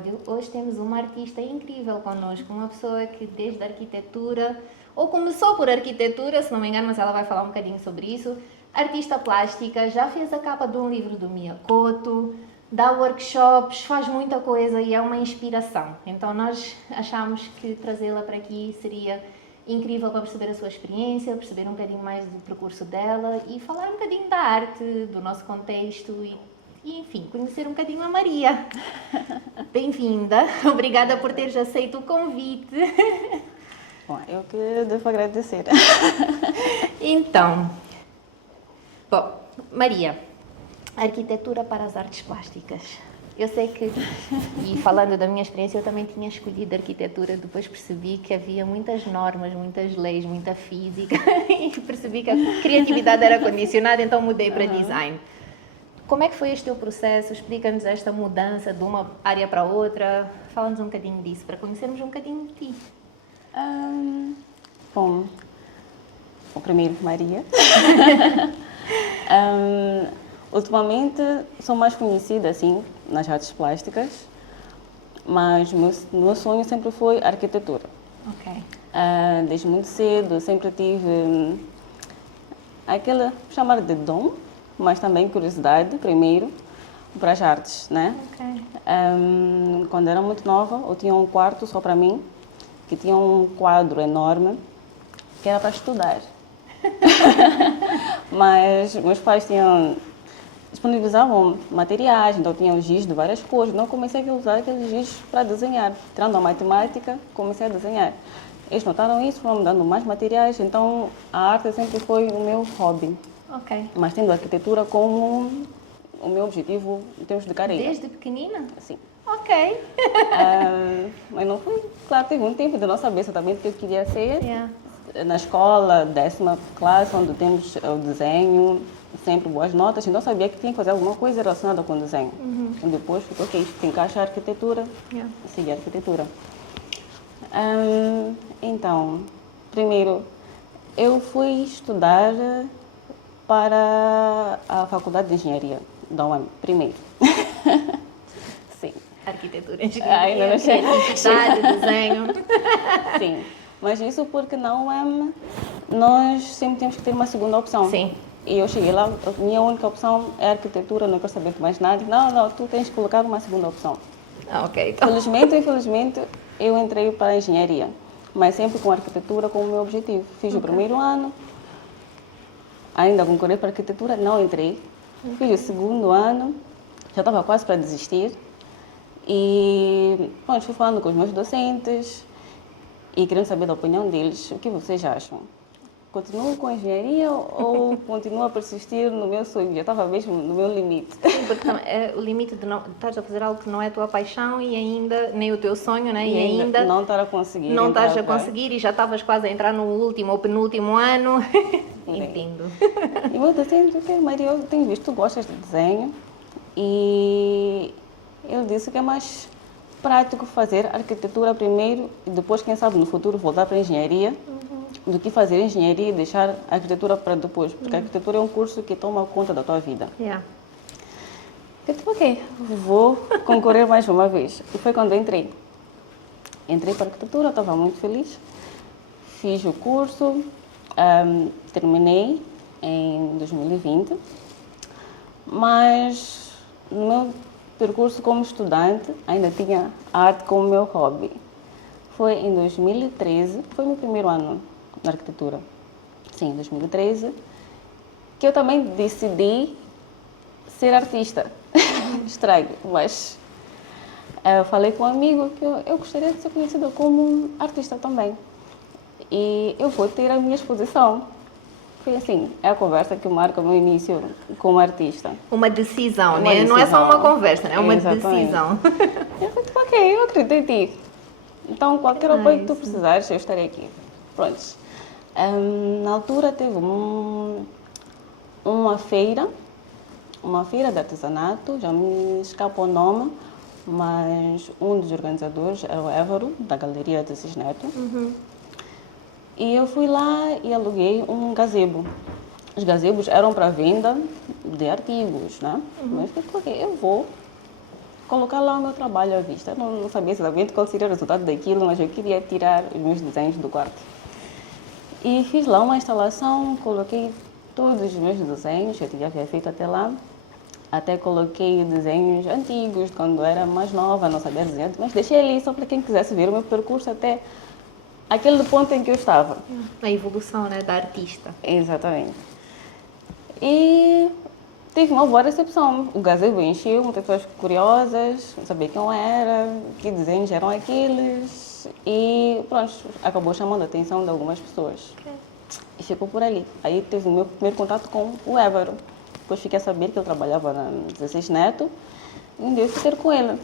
episódio. Hoje temos uma artista incrível connosco, uma pessoa que desde a arquitetura, ou começou por arquitetura, se não me engano, mas ela vai falar um bocadinho sobre isso. Artista plástica, já fez a capa de um livro do Miyakoto, dá workshops, faz muita coisa e é uma inspiração. Então nós achamos que trazê-la para aqui seria incrível para perceber a sua experiência, perceber um bocadinho mais do percurso dela e falar um bocadinho da arte, do nosso contexto e enfim, conhecer um bocadinho a Maria. Bem-vinda, obrigada por teres aceito o convite. Bom, eu que devo agradecer. Então, bom, Maria, arquitetura para as artes plásticas. Eu sei que, e falando da minha experiência, eu também tinha escolhido arquitetura, depois percebi que havia muitas normas, muitas leis, muita física, e percebi que a criatividade era condicionada, então mudei para design. Como é que foi este teu processo? Explica-nos esta mudança de uma área para outra. Fala-nos um bocadinho disso, para conhecermos um bocadinho de ti. Bom, o primeiro, Maria. Ultimamente sou mais conhecida assim nas artes plásticas, mas meu sonho sempre foi arquitetura. Ok. Desde muito cedo sempre tive aquela chamar de dom, mas também curiosidade primeiro para as artes, né? Ok. Quando era muito nova, eu tinha um quarto só para mim, que tinha um quadro enorme que era para estudar. Mas meus pais disponibilizavam materiais, então tinham giz de várias cores. Então comecei a usar aqueles giz para desenhar. Tirando a matemática, comecei a desenhar. Eles notaram isso, foram me dando mais materiais, então a arte sempre foi o meu hobby. Ok. Mas tendo a arquitetura como o meu objetivo em termos de carreira. Desde pequenina? Sim. Ok. Mas não foi, claro, teve um tempo de não saber exatamente o que eu queria ser. Yeah. Na escola, 10ª classe, onde temos o desenho, sempre boas notas, então sabia que tinha que fazer alguma coisa relacionada com o desenho. E depois ficou ok, isto encaixa a arquitetura, segui a arquitetura. Então, primeiro, eu fui estudar para a Faculdade de Engenharia da UEM, primeiro. Sim. Arquitetura, engenharia, Ainda não cheguei. criatividade, desenho. Sim, mas isso porque na UEM nós sempre temos que ter uma segunda opção. Sim. E eu cheguei lá, a minha única opção é arquitetura, não quero saber de mais nada. Não, tu tens que colocar uma segunda opção. Ok. Felizmente ou infelizmente, eu entrei para a engenharia, mas sempre com arquitetura como meu objetivo. Fiz o primeiro ano, ainda concorri para arquitetura, não entrei. Fiz o segundo ano, já estava quase para desistir. E, bom, fui falando com os meus docentes e querendo saber da opinião deles, o que vocês acham? Continuo com a engenharia ou continuo a persistir no meu sonho? Já estava mesmo no meu limite. Sim, porque é o limite de não estás a fazer algo que não é a tua paixão e ainda nem o teu sonho, né? E ainda não estar a conseguir. não estás a conseguir e já estavas quase a entrar no último ou penúltimo ano. Entendo. E o meu docente disse, Maria, eu tenho visto, tu gostas de desenho e ele disse que é mais prático fazer arquitetura primeiro e depois, quem sabe, no futuro voltar para a engenharia. Do que fazer engenharia e deixar a arquitetura para depois, porque a arquitetura é um curso que toma conta da tua vida. Yeah. Eu disse, ok, vou concorrer mais uma vez. E foi quando eu entrei. Entrei para a arquitetura, estava muito feliz. Fiz o curso, terminei em 2020. Mas no meu percurso como estudante, ainda tinha a arte como meu hobby. Foi em 2013, foi meu primeiro ano na arquitetura. Sim, 2013, que eu também decidi ser artista. Estranho, mas falei com um amigo que eu gostaria de ser conhecida como artista também. E eu vou ter a minha exposição. Foi assim, é a conversa que marca o meu início como artista. Uma decisão, né? Não é só uma conversa, né? É uma decisão. Eu falei, ok, eu acredito em ti. Então, qualquer apoio que tu precisares, eu estarei aqui. Pronto. Na altura teve uma feira de artesanato, já me escapa o nome, mas um dos organizadores era o Évaro, da Galeria de Cisneto. E eu fui lá e aluguei um gazebo. Os gazebos eram para venda de artigos, né? Mas eu falei, eu vou colocar lá o meu trabalho à vista. Não sabia exatamente qual seria o resultado daquilo, mas eu queria tirar os meus desenhos do quarto. E fiz lá uma instalação, coloquei todos os meus desenhos que eu tinha feito até lá. Até coloquei desenhos antigos, quando eu era mais nova, não sabia desenhar, mas deixei ali só para quem quisesse ver o meu percurso até aquele ponto em que eu estava. A evolução, né, da artista. Exatamente. E tive uma boa recepção. O gazebo encheu, muitas pessoas curiosas, saber quem eu era, que desenhos eram aqueles. E pronto, acabou chamando a atenção de algumas pessoas. Okay. E ficou por ali. Aí teve o meu primeiro contato com o Évaro. Depois fiquei a saber que ele trabalhava na 16 Neto. E um dia eu fui ter com ele.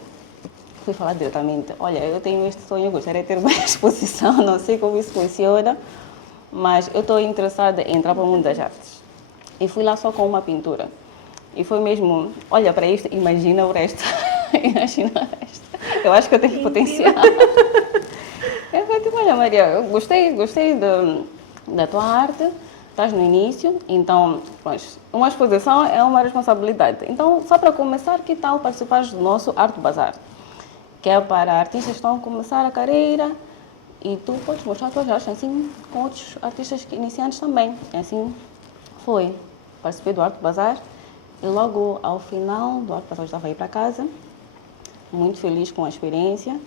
Fui falar diretamente, olha, eu tenho este sonho, eu gostaria de ter uma exposição, não sei como isso funciona, mas eu estou interessada em entrar para o mundo das artes. E fui lá só com uma pintura. E foi mesmo, olha para isto, imagina o resto. Imagina o resto. Eu acho que eu tenho potencial. Eu falei, tipo, olha Maria, eu gostei da tua arte, estás no início, então, pois, uma exposição é uma responsabilidade. Então, só para começar, que tal participares do nosso Arte Bazar? Que é para artistas que estão a começar a carreira e tu podes mostrar tuas artes, assim, com outros artistas iniciantes também. Assim foi. Participei do Arte Bazar e logo ao final do Arte Bazar eu estava a ir para casa, muito feliz com a experiência,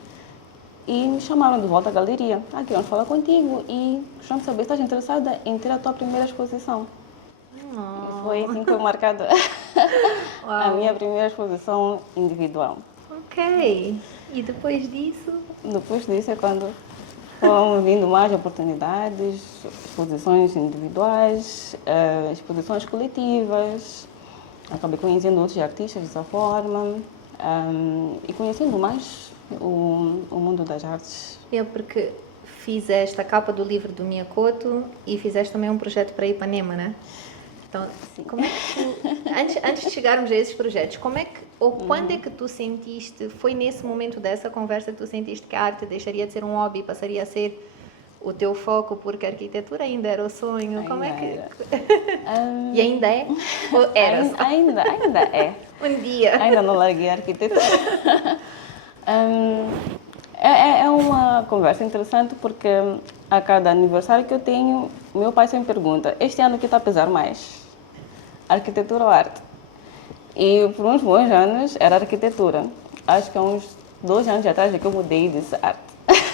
e me chamaram de volta à galeria. Queremos falar contigo e gostamos de saber se estás interessada em ter a tua primeira exposição. E foi assim que foi marcada a minha primeira exposição individual. Ok. E depois disso? Depois disso é quando foram vindo mais oportunidades, exposições individuais, exposições coletivas. Acabei conhecendo outros artistas dessa forma e conhecendo mais o mundo das artes. É porque fizeste a capa do livro do Miyakoto e fizeste também um projeto para Ipanema, né? Então, como é que tu, antes de chegarmos a esses projetos, como é que, ou quando é que tu sentiste, foi nesse momento dessa conversa que tu sentiste que a arte deixaria de ser um hobby, passaria a ser o teu foco, porque a arquitetura ainda era o sonho? Como é que... E ainda é? Ou era? Ainda é. Um dia. Ainda não larguei a arquitetura. É uma conversa interessante porque a cada aniversário que eu tenho, meu pai sempre pergunta, este ano o que está a pesar mais? Arquitetura ou arte? E por uns bons anos era arquitetura. Acho que há uns 2 anos atrás é que eu mudei e disse arte.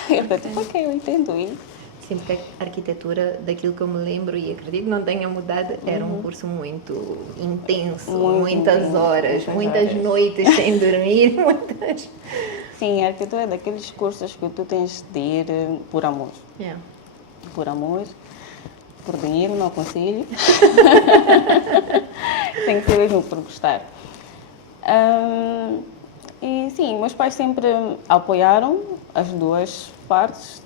Eu falei, ok, eu entendo. E Sempre que a arquitetura, daquilo que eu me lembro e acredito que não tenha mudado, era um curso muito intenso, muitas horas, muitas noites sem dormir, muitas... Sim, a arquitetura é daqueles cursos que tu tens de ir por amor. Yeah. Por amor, por dinheiro, não aconselho. Tem que ser mesmo por gostar. E sim, meus pais sempre apoiaram as duas partes,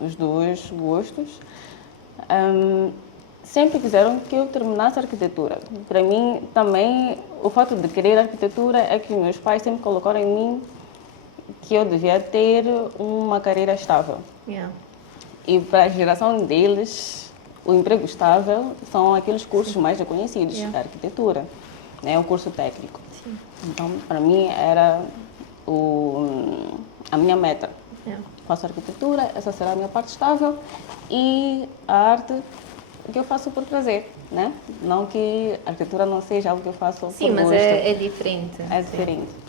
os dois gostos. Sempre quiseram que eu terminasse a arquitetura. Para mim, também, o fato de querer arquitetura é que meus pais sempre colocaram em mim que eu devia ter uma carreira estável. Yeah. E para a geração deles, o emprego estável são aqueles cursos mais reconhecidos, a arquitetura, né, o curso técnico. Sim. Então, para mim, era a minha meta. Faço arquitetura, essa será a minha parte estável, e a arte que eu faço por prazer, né? Não que a arquitetura não seja algo que eu faço por gosto. Sim, mas é diferente. É diferente.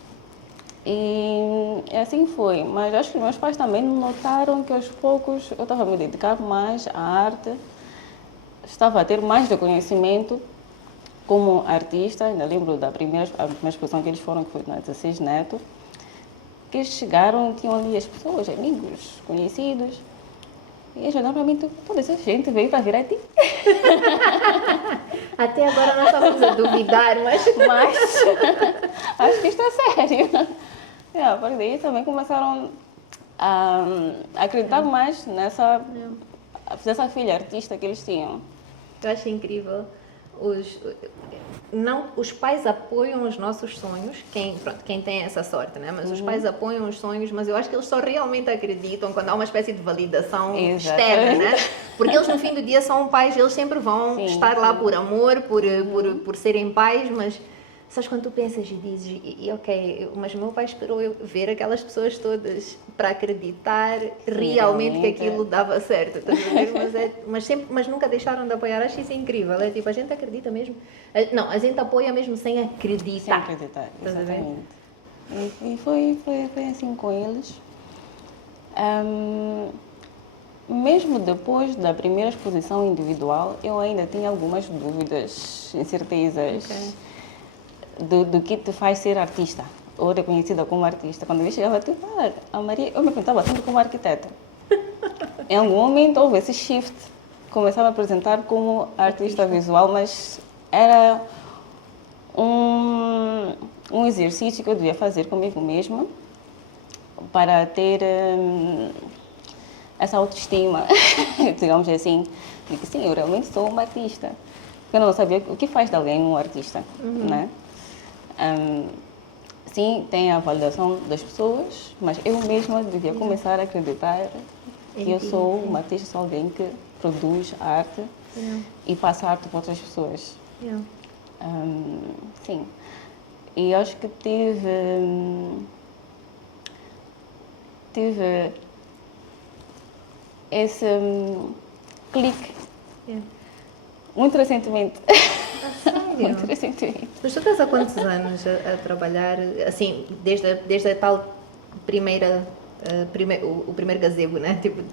E assim foi, mas acho que meus pais também notaram que aos poucos eu estava a me dedicar mais à arte, estava a ter mais reconhecimento como artista. Ainda lembro a primeira exposição que eles foram, que foi na 16 Neto, que eles chegaram, tinham ali as pessoas, amigos, conhecidos, e eles olharam para mim, toda essa gente veio para vir a ti. Até agora nós estamos a duvidar, mas acho que isto é sério. A partir daí também começaram a acreditar mais nessa filha artista que eles tinham. eu acho incrível. Os pais apoiam os nossos sonhos, quem tem essa sorte, né? Mas os pais apoiam os sonhos, mas eu acho que eles só realmente acreditam quando há uma espécie de validação externa, né? Porque eles no fim do dia são pais, eles sempre vão estar lá por amor, por serem pais, mas Sabes quando tu pensas e dizes, ok, mas o meu pai esperou eu ver aquelas pessoas todas para acreditar realmente que aquilo dava certo, estás a ver? Mas nunca deixaram de apoiar, acho isso incrível, é tipo, a gente acredita mesmo, não, a gente apoia mesmo sem acreditar. Sem acreditar, exatamente. E foi assim com eles. Mesmo depois da primeira exposição individual, eu ainda tinha algumas dúvidas, incertezas do que te faz ser artista, ou reconhecida como artista. Quando eu chegava, tipo, a Maria, eu me perguntava sempre como arquiteta. Em algum momento houve esse shift, começava a apresentar como artista visual, mas era um exercício que eu devia fazer comigo mesma para ter essa autoestima, digamos assim, de que sim, eu realmente sou uma artista. Porque eu não sabia o que faz de alguém um artista, né? Sim, tem a validação das pessoas, mas eu mesma devia começar a acreditar que eu sou uma artista, sou alguém que produz arte e passa arte para outras pessoas. Sim. E acho que tive esse clique muito recentemente. Sério? Muito recentemente. Mas tu estás há quantos anos a trabalhar, assim, desde a tal o primeiro gazebo, né? Tipo,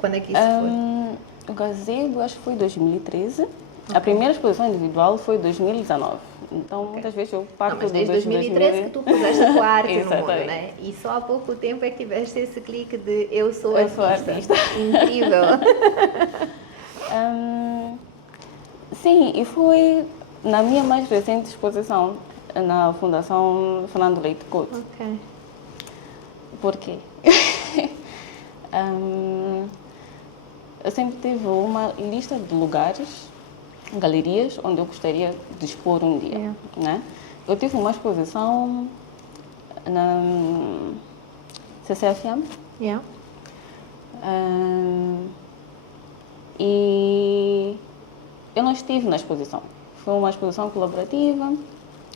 quando é que isso foi? O gazebo acho que foi 2013. A primeira exposição individual foi 2019. Então, muitas vezes eu parto mas desde 2013 que tu puseste a tua arte no mundo, né? E só há pouco tempo é que tiveste esse clique de eu sou artista. Incrível! Sim, e foi na minha mais recente exposição na Fundação Fernando Leite Couto. Ok. Por quê? Eu sempre tive uma lista de lugares, galerias, onde eu gostaria de expor um dia. Né? Eu tive uma exposição na CCFM. E eu não estive na exposição. Foi uma exposição colaborativa,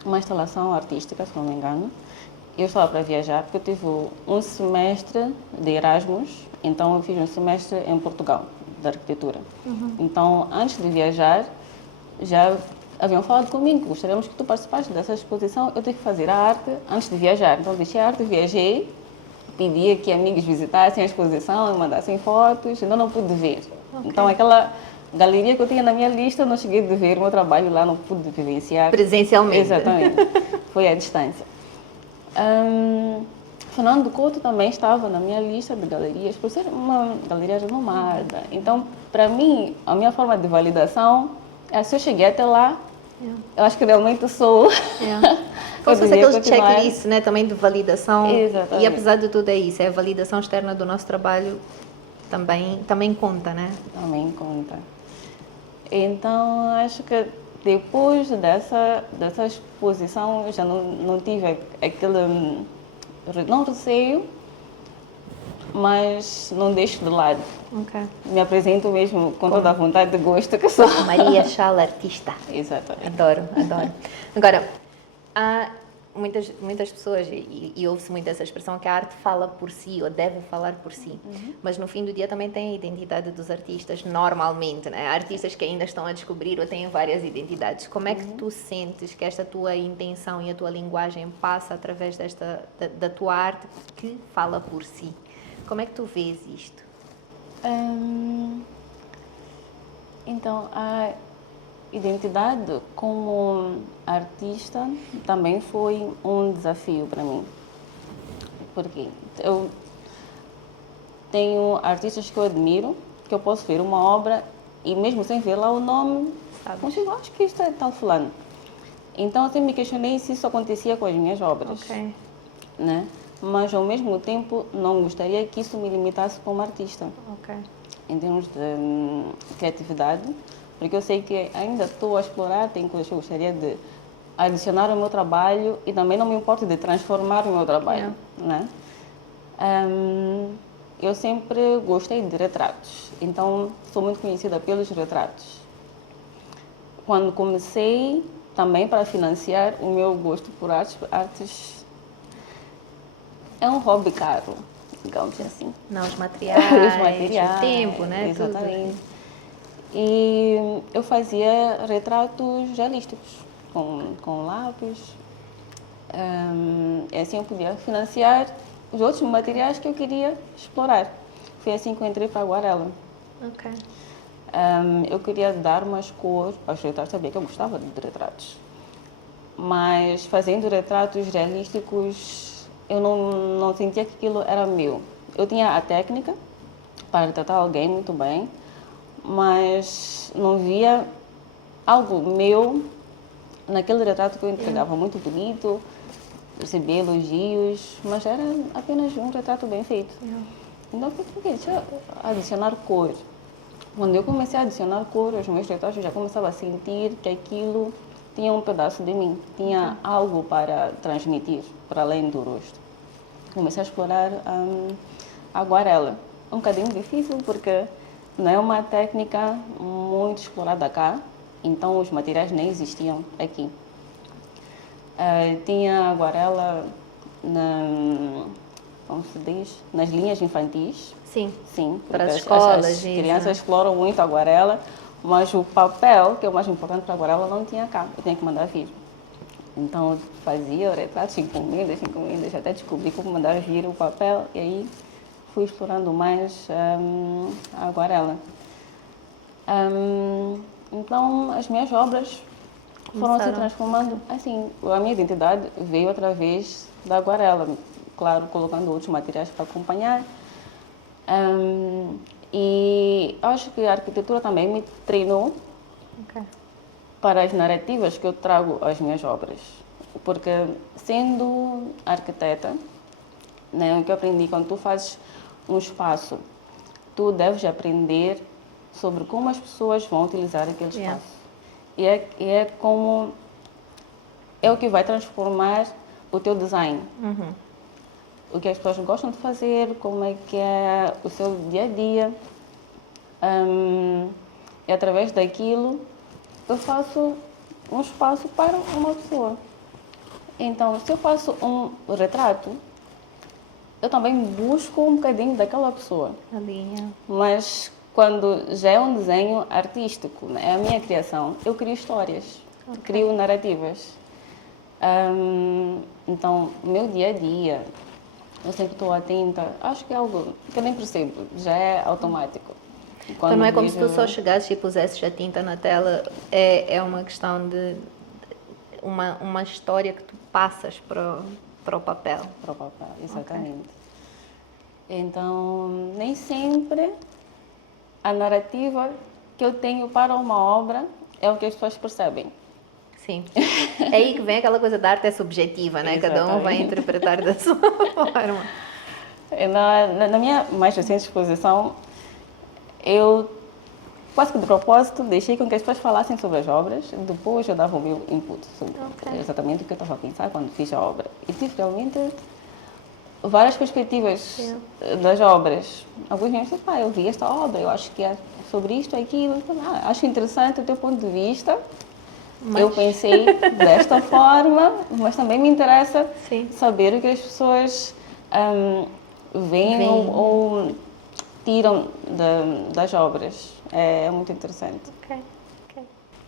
uma instalação artística, se não me engano. Eu estava para viajar porque eu tive um semestre de Erasmus, então eu fiz um semestre em Portugal, de arquitetura. Então, antes de viajar, já haviam falado comigo, gostaríamos que tu participasse dessa exposição, eu tive que fazer a arte antes de viajar. Então, deixei a arte, viajei, pedia que amigos visitassem a exposição e mandassem fotos, ainda não pude ver. Então, aquela galeria que eu tinha na minha lista, não cheguei a ver o meu trabalho lá, não pude vivenciar. Presencialmente. Exatamente. Foi à distância. Fernando Couto também estava na minha lista de galerias, por ser uma galeria renomada. Então, para mim, a minha forma de validação é se eu cheguei até lá, eu acho que realmente sou. Como se fosse aquele checklist, né, também de validação. Exatamente. E apesar de tudo é isso, é a validação externa do nosso trabalho também conta, né? Também conta. Então, acho que depois dessa exposição, eu já não tive aquele, não receio, mas não deixo de lado. Me apresento mesmo com toda a vontade de gosto que sou. Maria Chala, artista. Exatamente. Adoro. Agora, há muitas pessoas, e ouve-se muito essa expressão, que a arte fala por si, ou deve falar por si. Mas no fim do dia também tem a identidade dos artistas, normalmente, né? Há artistas que ainda estão a descobrir ou têm várias identidades. Como é que tu sentes que esta tua intenção e a tua linguagem passa através da tua arte que fala por si? Como é que tu vês isto? Então, a identidade como artista também foi um desafio para mim. Porque eu tenho artistas que eu admiro, que eu posso ver uma obra e mesmo sem ver lá o nome, eu acho que isto é tal fulano. Então eu sempre me questionei se isso acontecia com as minhas obras. Né? Mas ao mesmo tempo não gostaria que isso me limitasse como artista. Em termos de criatividade, porque eu sei que ainda estou a explorar, tem coisas que eu gostaria de adicionar ao meu trabalho e também não me importo de transformar o meu trabalho. Né? Eu sempre gostei de retratos, então sou muito conhecida pelos retratos. Quando comecei também para financiar o meu gosto por artes. Artes é um hobby caro, digamos assim. Não, os materiais, Os materiais, o tempo, né? exatamente. Tudo. E eu fazia retratos realísticos, com lápis. E assim eu podia financiar os outros materiais que eu queria explorar. Foi assim que eu entrei para a Aguarela. Ok. Eu queria dar umas cores aos retratos, sabia que eu gostava de retratos. Mas fazendo retratos realísticos, eu não sentia que aquilo era meu. Eu tinha a técnica para retratar alguém muito bem, mas não via algo meu naquele retrato que eu entregava. Muito bonito, recebia elogios, mas era apenas um retrato bem feito. Então eu falei, deixa eu adicionar cor. Quando eu comecei a adicionar cor aos meus retratos, eu já começava a sentir que aquilo tinha um pedaço de mim, tinha algo para transmitir, para além do rosto. Comecei a explorar a aguarela. Um bocadinho difícil, porque não é uma técnica muito explorada cá, então os materiais nem existiam aqui. Tinha aguarela como se diz, nas linhas infantis. Sim. Sim, Para as porque escolas, as isso, crianças né? exploram muito a aguarela, mas o papel, que é o mais importante para a aguarela, não tinha cá. Eu tinha que mandar vir. Então, eu fazia retratos, encomendas, até descobri como mandar vir o papel e aí fui explorando mais a aguarela. Então, as minhas obras foram se transformando, assim, a minha identidade veio através da aguarela, claro, colocando outros materiais para acompanhar. E acho que a arquitetura também me treinou para as narrativas que eu trago às minhas obras. Porque, sendo arquiteta, né, o que eu aprendi, quando tu fazes um espaço, tu deves aprender sobre como as pessoas vão utilizar aquele espaço. E é como é o que vai transformar o teu design. O que as pessoas gostam de fazer, como é que é o seu dia a dia. E através daquilo eu faço um espaço para uma pessoa. Então, se eu faço um retrato, eu também busco um bocadinho daquela pessoa. Mas quando já é um desenho artístico, né, é a minha criação, eu crio histórias, crio narrativas. Então, o meu dia a dia, eu sempre estou atenta. Acho que é algo que eu nem percebo, já é automático. Então não é como se tu só chegasses e pusesses a tinta na tela, é uma questão de uma história que tu passas para o papel. Para o papel, exatamente. Então, nem sempre a narrativa que eu tenho para uma obra é o que as pessoas percebem. Sim. É aí que vem aquela coisa da arte é subjetiva, né? Cada um vai interpretar da sua forma. Na minha mais recente exposição, eu quase que de propósito deixei com que as pessoas falassem sobre as obras, depois eu dava o meu input sobre exatamente o que eu estava a pensar quando fiz a obra. E tive realmente várias perspectivas das obras. Alguns me disseram, eu vi esta obra, eu acho que é sobre isto, aquilo. Acho interessante o teu ponto de vista. Eu pensei desta forma, mas também me interessa saber o que as pessoas veem ou tiram das obras. É muito interessante.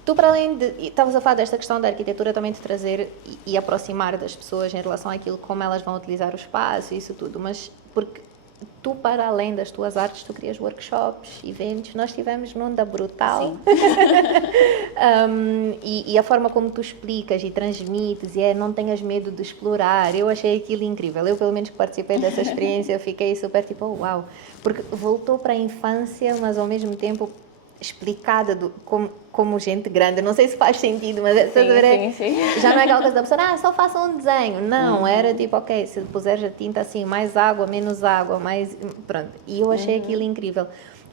Tu, para além de... Estavas a falar desta questão da arquitetura também de trazer e aproximar das pessoas em relação àquilo, como elas vão utilizar o espaço e isso tudo, mas porque tu, para além das tuas artes, tu crias workshops, eventos. Nós tivemos num da Brutal. E a forma como tu explicas e transmites e não tenhas medo de explorar, eu achei aquilo incrível. Eu, pelo menos, que participei dessa experiência, fiquei super tipo, uau. Porque voltou para a infância, mas ao mesmo tempo explicada como gente grande. Não sei se faz sentido, mas sim. Já não é aquela coisa da pessoa, só faça um desenho. Não, era tipo, ok, se puseres a tinta assim, mais água, menos água, mais... Pronto. E eu achei aquilo incrível.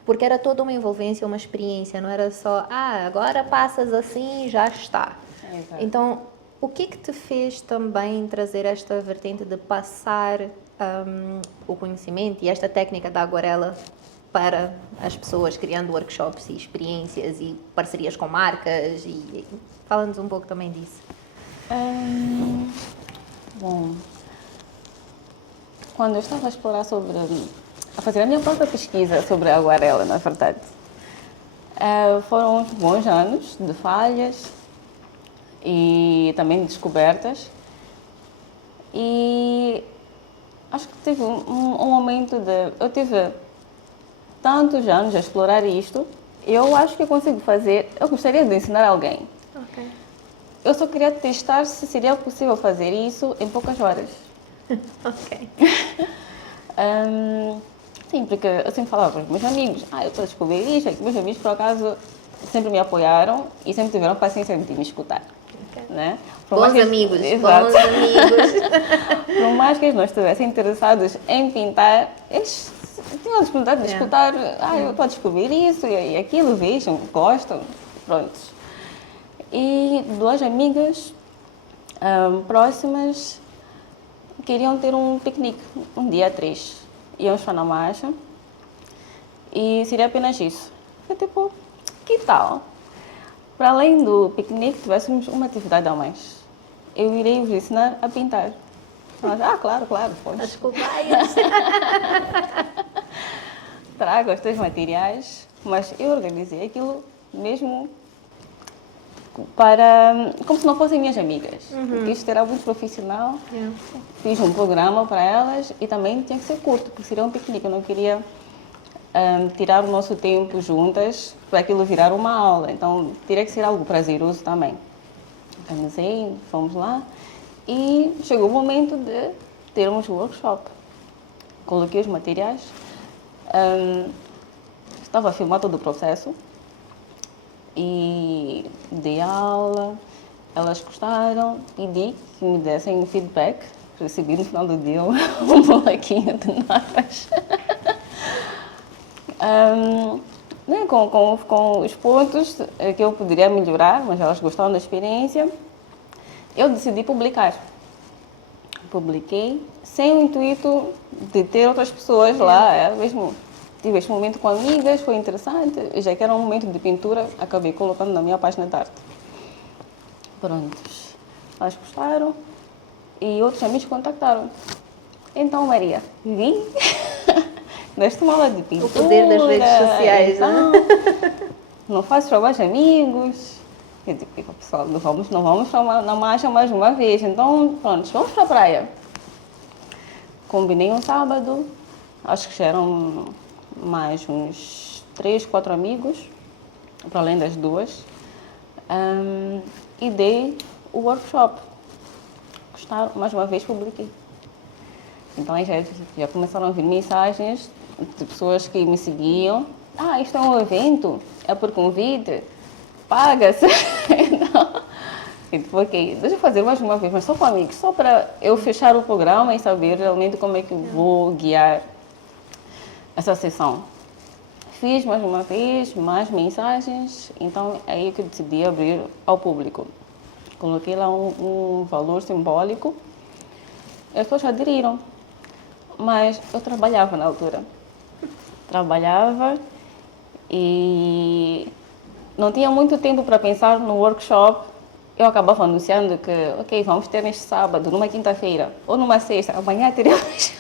Porque era toda uma envolvência, uma experiência. Não era só, agora passas assim, já está. Exato. Então, o que te fez também trazer esta vertente de passar o conhecimento e esta técnica da aguarela para as pessoas, criando workshops e experiências e parcerias com marcas e fala-nos um pouco também disso. Bom, quando eu estava a explorar a fazer a minha própria pesquisa sobre a aguarela, na verdade, foram uns bons anos de falhas e também de descobertas. E acho que tive um momento eu tive tantos anos a explorar isto, eu acho que eu consigo fazer, eu gostaria de ensinar alguém. Ok. Eu só queria testar se seria possível fazer isso em poucas horas. Ok. Sim, porque eu sempre falava para os meus amigos, eu estou a descobrir isto, meus amigos, por acaso, sempre me apoiaram e sempre tiveram paciência de me escutar. Okay. Né? Bons amigos, Exato. bons amigos. Por mais que eles não estivessem interessados em pintar, eles tinham a disponibilidade de escutar, eu estou a descobrir isso e aquilo, vejam, gostam, prontos. E duas amigas próximas queriam ter um piquenique, um dia 3. Íamos para a marcha e seria apenas isso. Eu tipo, que tal? Para além do piquenique, tivéssemos uma atividade a mais. Eu irei vos ensinar a pintar. Elas, claro, pode. As cobaias. Trago os teus materiais, mas eu organizei aquilo mesmo como se não fossem minhas amigas. Porque isto era muito profissional. Fiz um programa para elas e também tinha que ser curto, porque seria um piquenique. Eu não queria tirar o nosso tempo juntas para aquilo virar uma aula. Então, teria que ser algo prazeroso também. Organizei, fomos lá e chegou o momento de termos o workshop. Coloquei os materiais, estava a filmar todo o processo e dei aula, elas gostaram, pedi que me dessem um feedback, recebi no final do dia um bolequinho de notas. Né, com os pontos que eu poderia melhorar, mas elas gostaram da experiência, eu decidi publicar. Publiquei sem o intuito de ter outras pessoas lá, mesmo tive este momento com amigas, foi interessante, já que era um momento de pintura, acabei colocando na minha página de arte. Prontos, elas gostaram e outros amigos contactaram. Então, Maria, vim, deste uma aula de pintura. O poder das redes sociais, então, não faço para mais amigos. Eu digo, pessoal, não vamos na marcha mais uma vez. Então, pronto, vamos para a praia. Combinei um sábado, acho que já eram mais uns 3, 4 amigos, para além das duas, e dei o workshop. Gostaram, mais uma vez publiquei. Então aí já começaram a vir mensagens de pessoas que me seguiam. Isto é um evento? É por convite? Paga-se? Então, ok, deixa eu fazer mais uma vez, mas só com amigos, só para eu fechar o programa e saber realmente como é que eu vou guiar essa sessão. Fiz mais uma vez, mais mensagens, então é aí que eu decidi abrir ao público. Coloquei lá um valor simbólico, e as pessoas aderiram. Mas eu trabalhava na altura. Trabalhava e não tinha muito tempo para pensar no workshop. Eu acabava anunciando que, ok, vamos ter neste sábado, numa quinta-feira ou numa sexta, amanhã teremos.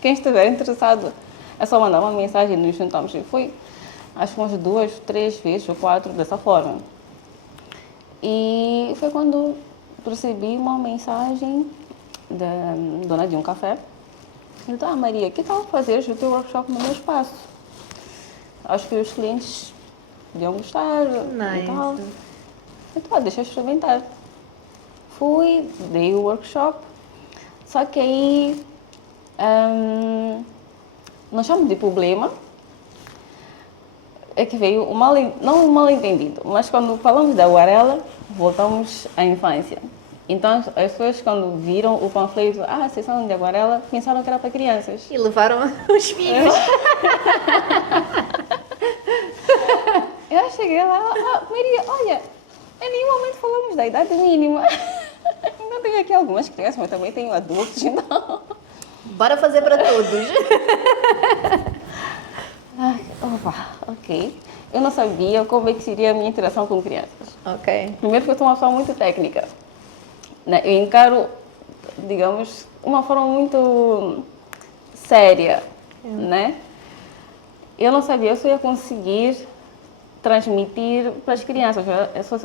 Quem estiver interessado, é só mandar uma mensagem e nos juntamos. E foi, acho que umas 2, 3 vezes ou 4 dessa forma. E foi quando recebi uma mensagem da dona de um café. Então, Maria, que tal fazer o teu workshop no meu espaço? Acho que os clientes podiam gostar e tal. Então, deixa eu experimentar. Fui, dei o workshop, só que aí não chamo de problema, é que veio não um mal-entendido, mas quando falamos da aguarela, voltamos à infância. Então, as pessoas, quando viram o panfleto, a sessão de aguarela, pensaram que era para crianças. E levaram os filhos. Eu cheguei lá, Maria, olha, em nenhum momento falamos da idade mínima. Ainda tenho aqui algumas crianças, mas também tenho adultos, então... Bora fazer para todos. ok. Eu não sabia como é que seria a minha interação com crianças. Ok. Primeiro porque eu sou uma pessoa muito técnica, né? Eu encaro, digamos, uma forma muito séria, né? Eu não sabia se eu ia conseguir transmitir para as crianças,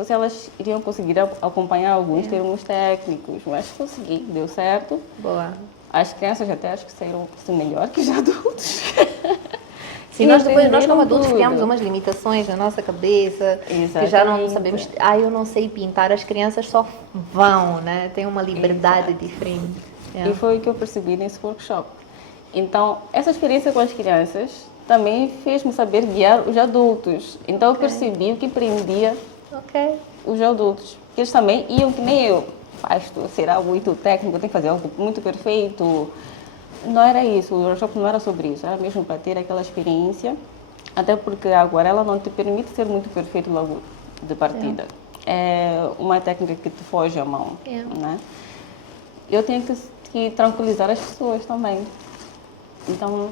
se elas iriam conseguir acompanhar alguns termos técnicos, mas consegui, deu certo. Boa. As crianças até acho que saíram melhor que os adultos. Sim, nós depois, nós como Entenderam adultos tudo. criamos umas limitações na nossa cabeça, que já não Exatamente. sabemos, eu não sei pintar, as crianças só vão, né? Tem uma liberdade diferente. E foi o que eu percebi nesse workshop. Então, essa experiência com as crianças também fez-me saber guiar os adultos. Então, eu percebi o que prendia Ok. os adultos. Eles também iam que nem eu. Isto será muito técnico, tem que fazer algo muito perfeito. Não era isso, o workshop não era sobre isso, era mesmo para ter aquela experiência, até porque a aguarela não te permite ser muito perfeito logo de partida. É uma técnica que te foge a mão, né? Eu tenho que tranquilizar as pessoas também. Então,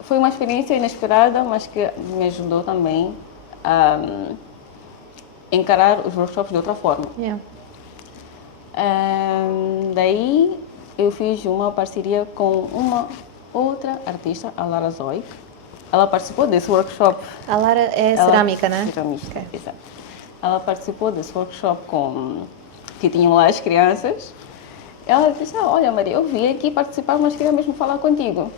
foi uma experiência inesperada, mas que me ajudou também a encarar os workshops de outra forma. Daí eu fiz uma parceria com uma outra artista, a Lara Zoic. Ela participou desse workshop. A Lara é cerâmica, né? Ceramista, exato. Ela participou desse workshop que tinham lá as crianças. Ela disse, olha Maria, eu vim aqui participar, mas queria mesmo falar contigo.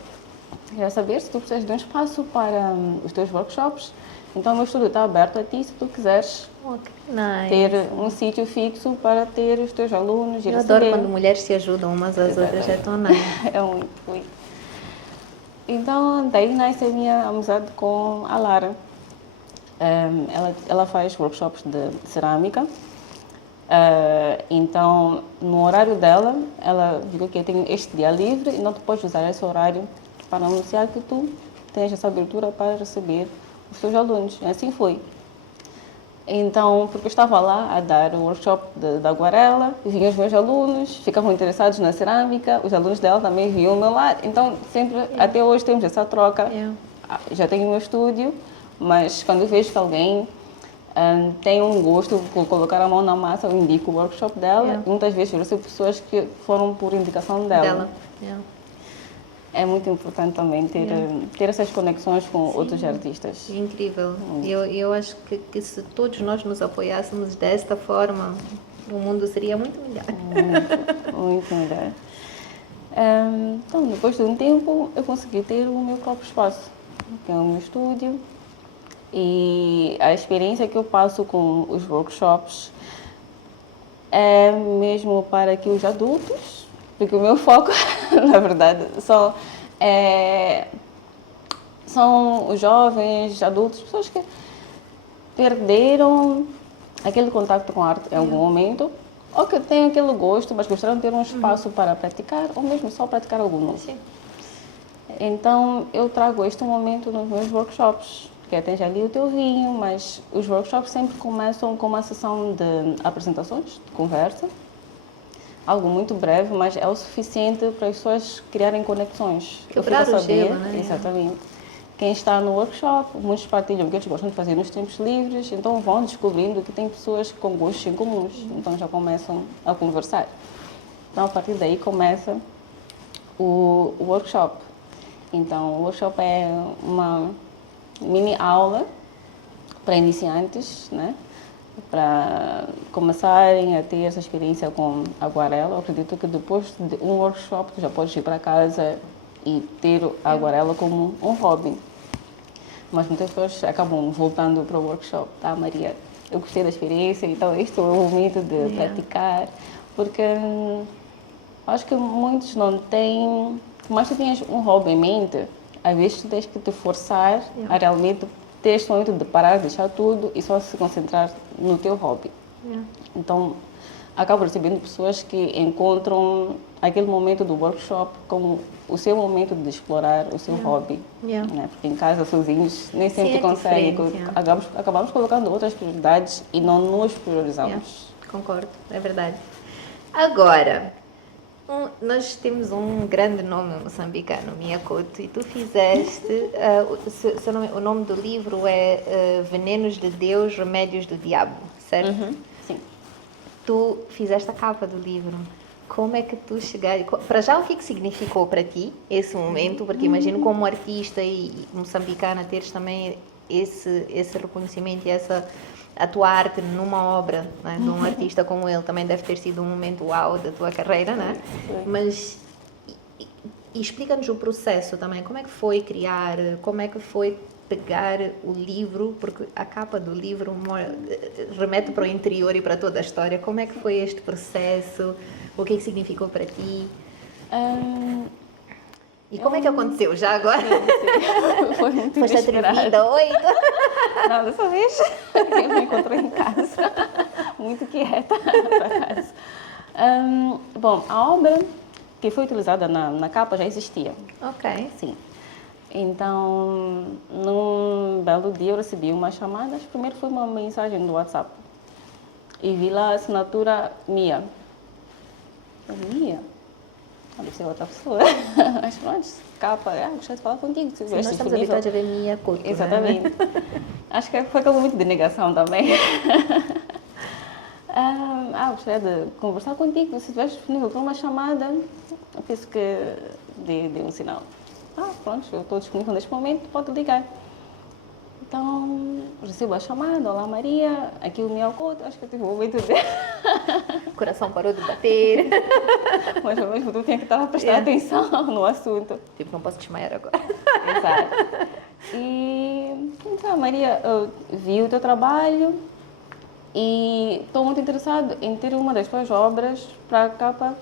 Queria saber se tu precisas de um espaço para os teus workshops. Então, o meu estúdio está aberto a ti, se tu quiseres ter um sítio fixo para ter os teus alunos. Eu adoro quando mulheres se ajudam umas às outras, é tão nice. É muito. Então, daí nasce a minha amizade com a Lara. Ela faz workshops de cerâmica. Então, no horário dela, ela diz que eu tenho este dia livre e não tu podes usar esse horário para anunciar que tu tens essa abertura para receber os teus alunos. E assim foi. Então, porque eu estava lá a dar o workshop da aguarela, vinham os meus alunos, ficavam interessados na cerâmica, os alunos dela também vinham ao meu lado. Então, sempre, até hoje temos essa troca. Já tenho o meu estúdio, mas quando eu vejo que alguém tem um gosto por colocar a mão na massa, eu indico o workshop dela. E muitas vezes eu recebo pessoas que foram por indicação dela. É muito importante também ter essas conexões com outros artistas. Incrível. Eu acho que se todos nós nos apoiássemos desta forma, o mundo seria muito melhor. Muito melhor. Então, depois de um tempo, eu consegui ter o meu próprio espaço, que é o meu estúdio. E a experiência que eu passo com os workshops é mesmo para que os adultos, porque o meu foco, na verdade, são os jovens, adultos, pessoas que perderam aquele contato com a arte em algum momento, ou que têm aquele gosto, mas gostaram de ter um espaço para praticar, ou mesmo só praticar algo novo. Então, eu trago este momento nos meus workshops, que tens ali o teu vinho, mas os workshops sempre começam com uma sessão de apresentações, de conversa, algo muito breve, mas é o suficiente para as pessoas criarem conexões. Quebrar o gelo, né? Exatamente. Quem está no workshop, muitos partilham o que eles gostam de fazer nos tempos livres, então vão descobrindo que tem pessoas com gostos em comuns, então já começam a conversar. Então, a partir daí começa o workshop. Então, o workshop é uma mini aula para iniciantes, né? Para começarem a ter essa experiência com aguarela. Eu acredito que depois de um workshop tu já podes ir para casa e ter a aguarela como um hobby. Mas muitas pessoas acabam voltando para o workshop. Tá, Maria, eu gostei da experiência, então este é o momento de praticar. Porque acho que muitos não têm... Mas tu tens um hobby em mente, às vezes tu tens que te forçar a realmente ter este momento de parar, deixar tudo e só se concentrar no teu hobby. Então, acabo recebendo pessoas que encontram aquele momento do workshop como o seu momento de explorar o seu hobby. Né? Porque em casa, sozinhos, nem sempre conseguem. Acabamos colocando outras prioridades e não nos priorizamos. Concordo, é verdade. Agora, Nós temos um grande nome moçambicano, Mia Couto, e tu fizeste, o nome do livro é Venenos de Deus, Remédios do Diabo, certo? Sim. Tu fizeste a capa do livro. Como é que tu chegaste? Para já, o que significou para ti esse momento? Porque imagino como artista e moçambicana teres também esse reconhecimento e a tua arte numa obra, né, de um artista como ele também deve ter sido um momento uau da tua carreira, né? Mas e explica-nos o processo também. Como é que foi criar? Como é que foi pegar o livro? Porque a capa do livro remete para o interior e para toda a história. Como é que foi este processo? O que significou para ti? E como é que aconteceu? Já agora? Sim. Foi muito Foste atrevida, oi? Não, dessa vez eu me encontrei em casa, muito quieta, por acaso. Bom, a obra que foi utilizada na capa já existia. Ok. Sim. Então, num belo dia eu recebi uma chamada, primeiro foi uma mensagem do WhatsApp. E vi lá a assinatura Mia. Mia? Deve ser outra pessoa. Mas pronto, capa, gostaria de falar contigo. Se Sim, nós estamos habituados a ver Mia Couto. Exatamente. Né? Acho que foi aquilo muito de negação também. Gostaria de conversar contigo. Se estiver disponível para uma chamada, eu penso que dê um sinal. Pronto, eu estou disponível neste momento, pode ligar. Então, recebo a chamada, olá Maria, aqui o meu Couto, acho que eu tive um momento de... O coração parou de bater. Mas ao mesmo tempo tinha que estar a prestar atenção no assunto. Tipo, não posso desmaiar agora. Exato. E, então, Maria, eu vi o teu trabalho e estou muito interessado em ter uma das tuas obras para a capa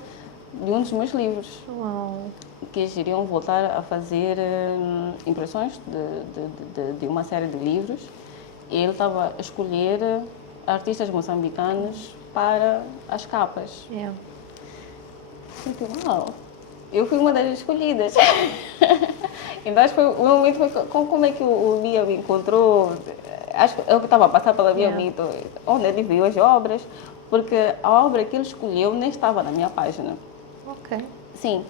de um dos meus livros. Uau. Que iriam voltar a fazer impressões de uma série de livros. E ele estava a escolher artistas moçambicanos para as capas. Yeah. Uau! Eu fui uma das escolhidas. Então, acho que o meu momento foi como é que o Mia me encontrou. Acho que eu estava a passar pela minha mente, onde ele viu as obras, porque a obra que ele escolheu nem estava na minha página. Ok. Sim.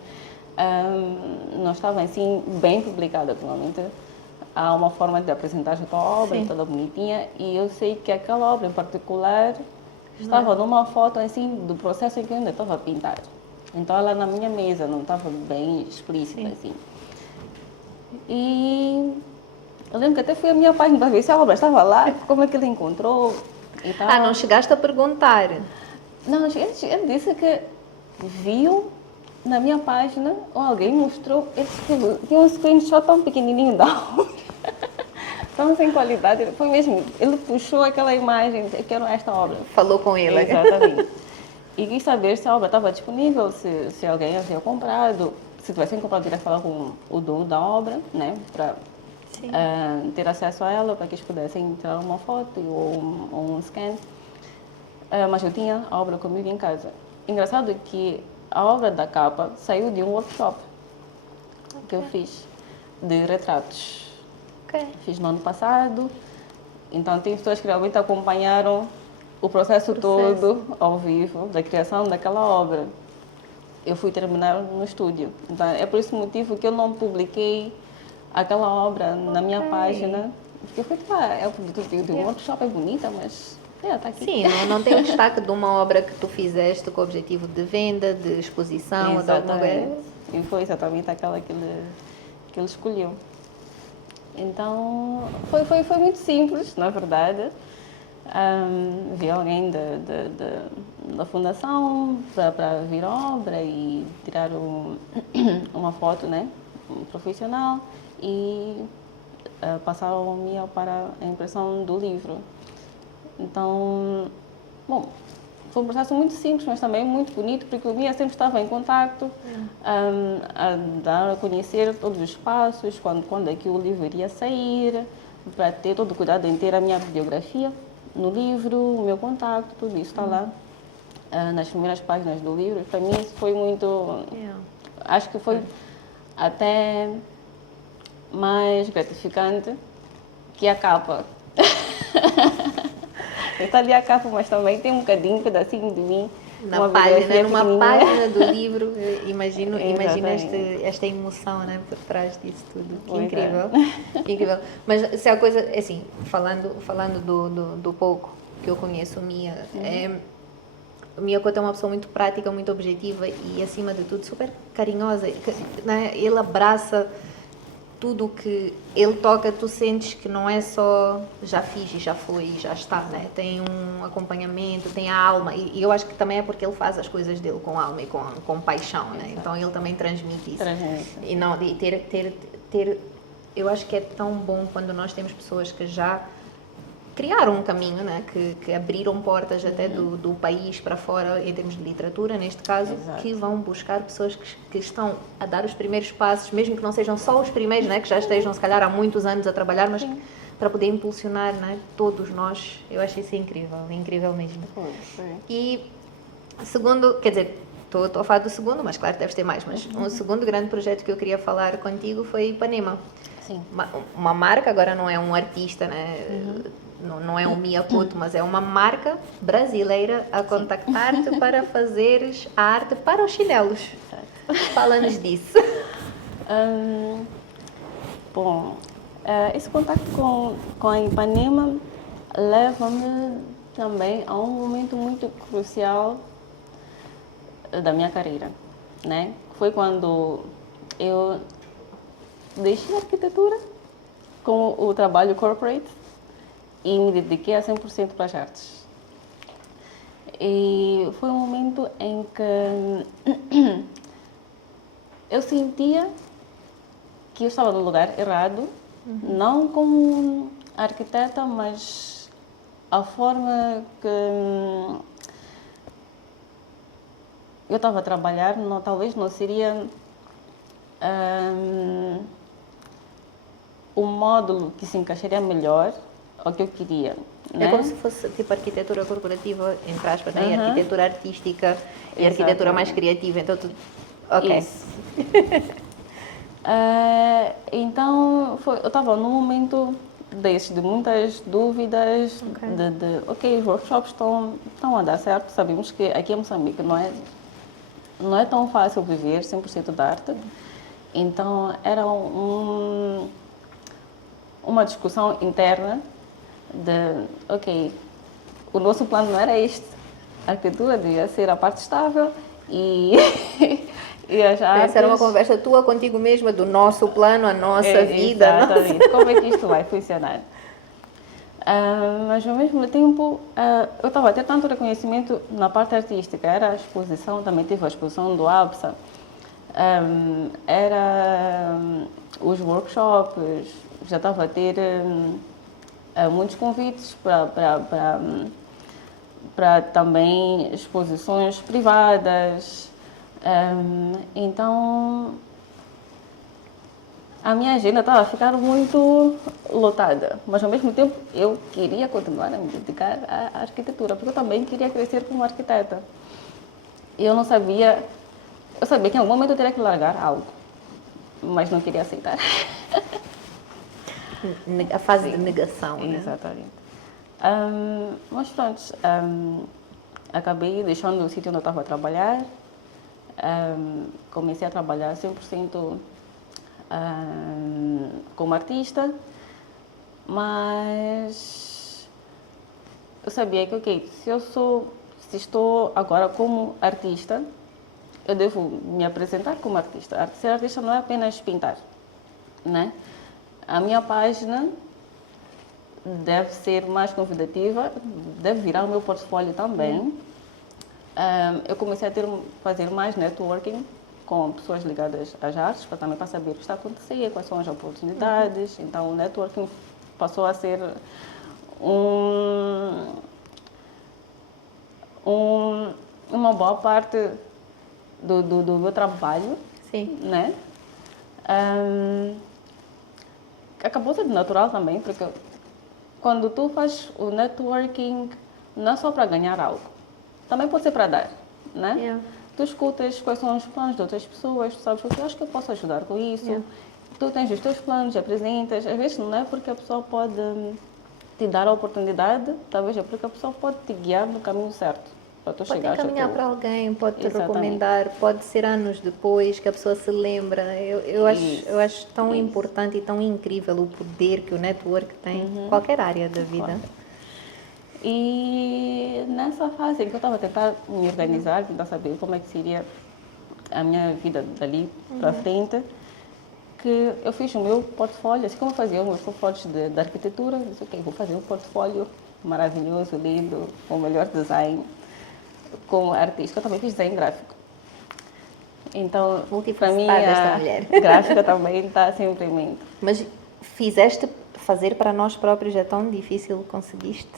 Não estava assim bem publicada, provavelmente. Há uma forma de apresentar a tua obra, toda bonitinha, e eu sei que aquela obra em particular estava numa foto assim do processo em que eu ainda estava a pintar. Então ela na minha mesa não estava bem explícita assim. E eu lembro que até fui à minha página para ver se a obra estava lá, como é que ele encontrou e tal. Não chegaste a perguntar? Não, ele disse que viu na minha página, alguém mostrou, tinha um screenshot tão pequenininho da obra, tão sem qualidade, foi mesmo, ele puxou aquela imagem, que era esta obra. Falou com ele. Exatamente. E quis saber se a obra estava disponível, se alguém havia comprado, se tivessem comprado, iria falar com o dono da obra, né, para ter acesso a ela, para que eles pudessem tirar uma foto ou um scan. Mas eu tinha a obra comigo em casa. Engraçado que a obra da capa saiu de um workshop que eu fiz de retratos. Fiz no ano passado, então tem pessoas que realmente acompanharam o processo todo ao vivo da criação daquela obra. Eu fui terminar no estúdio, então é por esse motivo que eu não publiquei aquela obra na minha página, porque eu fui é o produto de um workshop, é bonita, mas tá aqui. Sim, não tem o destaque de uma obra que tu fizeste com o objetivo de venda, de exposição, ou de alguma coisa. E foi exatamente aquela que ele escolheu. Então, foi muito simples, na verdade. Vi alguém da fundação para vir à obra e tirar uma foto, né, profissional e passaram-me para a impressão do livro. Então, bom, foi um processo muito simples, mas também muito bonito, porque o Mia sempre estava em contacto, a dar a conhecer todos os passos, quando é que o livro iria sair, para ter todo o cuidado em ter a minha bibliografia no livro, o meu contacto, tudo isso está lá, nas primeiras páginas do livro. Para mim isso foi muito, acho que foi até mais gratificante que a capa. Está ali a capa, mas também tem um pedacinho de mim Na uma página, biografia numa pequenininha. página do livro, imagina Exatamente. esta emoção, né, por trás disso tudo. Que Pois é. incrível. Que incrível. Mas se a coisa, assim, falando do pouco que eu conheço, Mia Couto é uma pessoa muito prática, muito objetiva e, acima de tudo, super carinhosa. Né? Ele abraça tudo o que ele toca, tu sentes que não é só já fiz e já foi e já está, né? Tem um acompanhamento, tem a alma, e eu acho que também é porque ele faz as coisas dele com alma e com paixão, né? Então ele também transmite isso. E não, e eu acho que é tão bom quando nós temos pessoas que já criaram um caminho, né? que abriram portas até do país para fora, em termos de literatura, neste caso, Exato. que vão buscar pessoas que estão a dar os primeiros passos, mesmo que não sejam só os primeiros, né? Que já estejam, se calhar, há muitos anos a trabalhar, mas para poder impulsionar, né? Todos nós. Eu acho isso incrível mesmo. Foi. E segundo, quer dizer, estou a falar do segundo, mas claro, deves ter mais, mas um segundo grande projeto que eu queria falar contigo foi Ipanema. Sim. Uma marca, agora não é um artista, né? Não é um Mia Couto, mas é uma marca brasileira a contactar-te para fazeres a arte para os chinelos. Fala-nos disso. Bom, esse contato com a Ipanema leva-me também a um momento muito crucial da minha carreira, né? Foi quando eu deixei a arquitetura com o trabalho corporate e me dediquei a 100% para as artes. E foi um momento em que eu sentia que eu estava no lugar errado, não como arquiteta, mas a forma que eu estava a trabalhar talvez não seria o módulo que se encaixaria melhor ao que eu queria. É né? como se fosse tipo arquitetura corporativa, entre aspas, né? E arquitetura artística e arquitetura mais criativa. Então, ok. Isso. Então, eu estava num momento desses, de muitas dúvidas, ok, os workshops estão a dar certo, sabemos que aqui em Moçambique não é tão fácil viver 100% da arte, então era uma discussão interna de, ok, o nosso plano não era este, a arquitetura devia ser a parte estável e... E as artes... Essa era uma conversa tua contigo mesma, do nosso plano, a nossa vida. Exatamente. Como é que isto vai funcionar? Mas ao mesmo tempo, eu estava a ter tanto reconhecimento na parte artística. Era a exposição, também tive a exposição do ABSA. Era os workshops, já estava a ter muitos convites para também exposições privadas. Então, a minha agenda estava a ficar muito lotada, mas ao mesmo tempo eu queria continuar a me dedicar à arquitetura, porque eu também queria crescer como arquiteta. E eu sabia que em algum momento eu teria que largar algo, mas não queria aceitar. A fase de negação, né? Exatamente. Mas pronto, acabei deixando o sítio onde eu estava a trabalhar. Comecei a trabalhar 100% como artista, mas eu sabia que, ok, se estou agora como artista, eu devo me apresentar como artista. Ser artista não é apenas pintar, né? A minha página deve ser mais convidativa, deve virar o meu portfólio também. Eu comecei a fazer mais networking com pessoas ligadas às artes, também para saber o que está acontecendo, quais são as oportunidades. Então, o networking passou a ser uma boa parte do meu trabalho. Sim. Né? Acabou sendo natural também, porque quando tu fazes o networking, não é só para ganhar algo, também pode ser para dar, né? Yeah. Tu escutas quais são os planos de outras pessoas, tu sabes que eu acho que eu posso ajudar com isso. Yeah. Tu tens os teus planos, apresentas. Às vezes não é porque a pessoa pode te dar a oportunidade, talvez é porque a pessoa pode te guiar no caminho certo, para tu Pode chegares a encaminhar tu. para alguém, pode te Exatamente. recomendar, pode ser anos depois que a pessoa se lembra. Eu acho tão Isso. importante e tão incrível o poder que o network tem em qualquer área da vida. Claro. E nessa fase em que eu estava a tentar me organizar, tentar saber como é que seria a minha vida dali para frente, que eu fiz o meu portfólio, assim como eu fazia os meus portfólios de arquitetura, eu disse, ok, vou fazer um portfólio maravilhoso, lindo, com o melhor design, como artista. Eu também fiz design gráfico. Então, para mim, Multifacetada esta a mulher. gráfica também está sempre em mente. Mas fizeste fazer para nós próprios é tão difícil, conseguiste?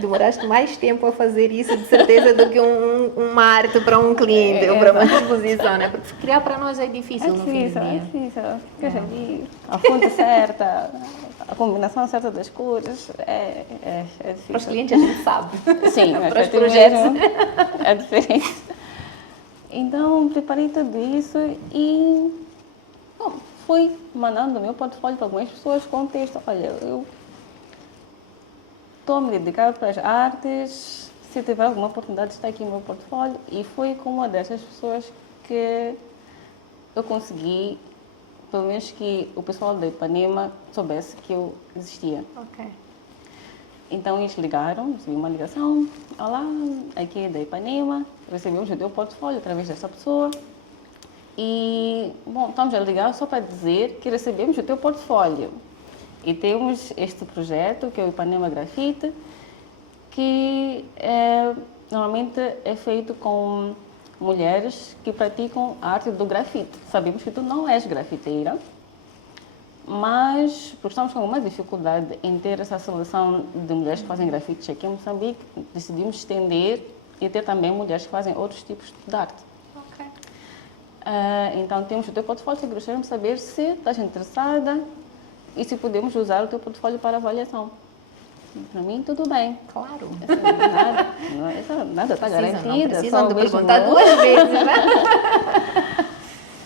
Demoraste mais tempo a fazer isso, de certeza, do que uma arte para um cliente ou para uma exposição, né? Porque criar para nós é difícil no fim do dia. É difícil. Porque ali, a fonte certa, a combinação certa das cores, é difícil. Para os clientes a gente sabe. Sim, para os ti projetos. mesmo é diferente. Então, preparei tudo isso e bom, fui mandando o meu portfólio para algumas pessoas com o texto. Olha, eu estou a me dedicar para as artes, se tiver alguma oportunidade está aqui no meu portfólio. E foi com uma dessas pessoas que eu consegui, pelo menos que o pessoal da Ipanema soubesse que eu existia. Ok. Então eles ligaram, recebi uma ligação, olá, aqui é da Ipanema, recebemos o teu portfólio através dessa pessoa e, bom, estamos a ligar só para dizer que recebemos o teu portfólio e temos este projeto que é o Ipanema Grafite, que normalmente é feito com mulheres que praticam a arte do grafite. Sabemos que tu não és grafiteira, mas, por estamos com alguma dificuldade em ter essa seleção de mulheres que fazem grafite aqui em Moçambique, decidimos estender e ter também mulheres que fazem outros tipos de arte. Ok. Então, temos o teu portfólio e gostaríamos de saber se estás interessada e se podemos usar o teu portfólio para avaliação. Para mim, tudo bem. Claro. Nada está garantido. Não precisam só de mesmo- perguntar duas vezes, né?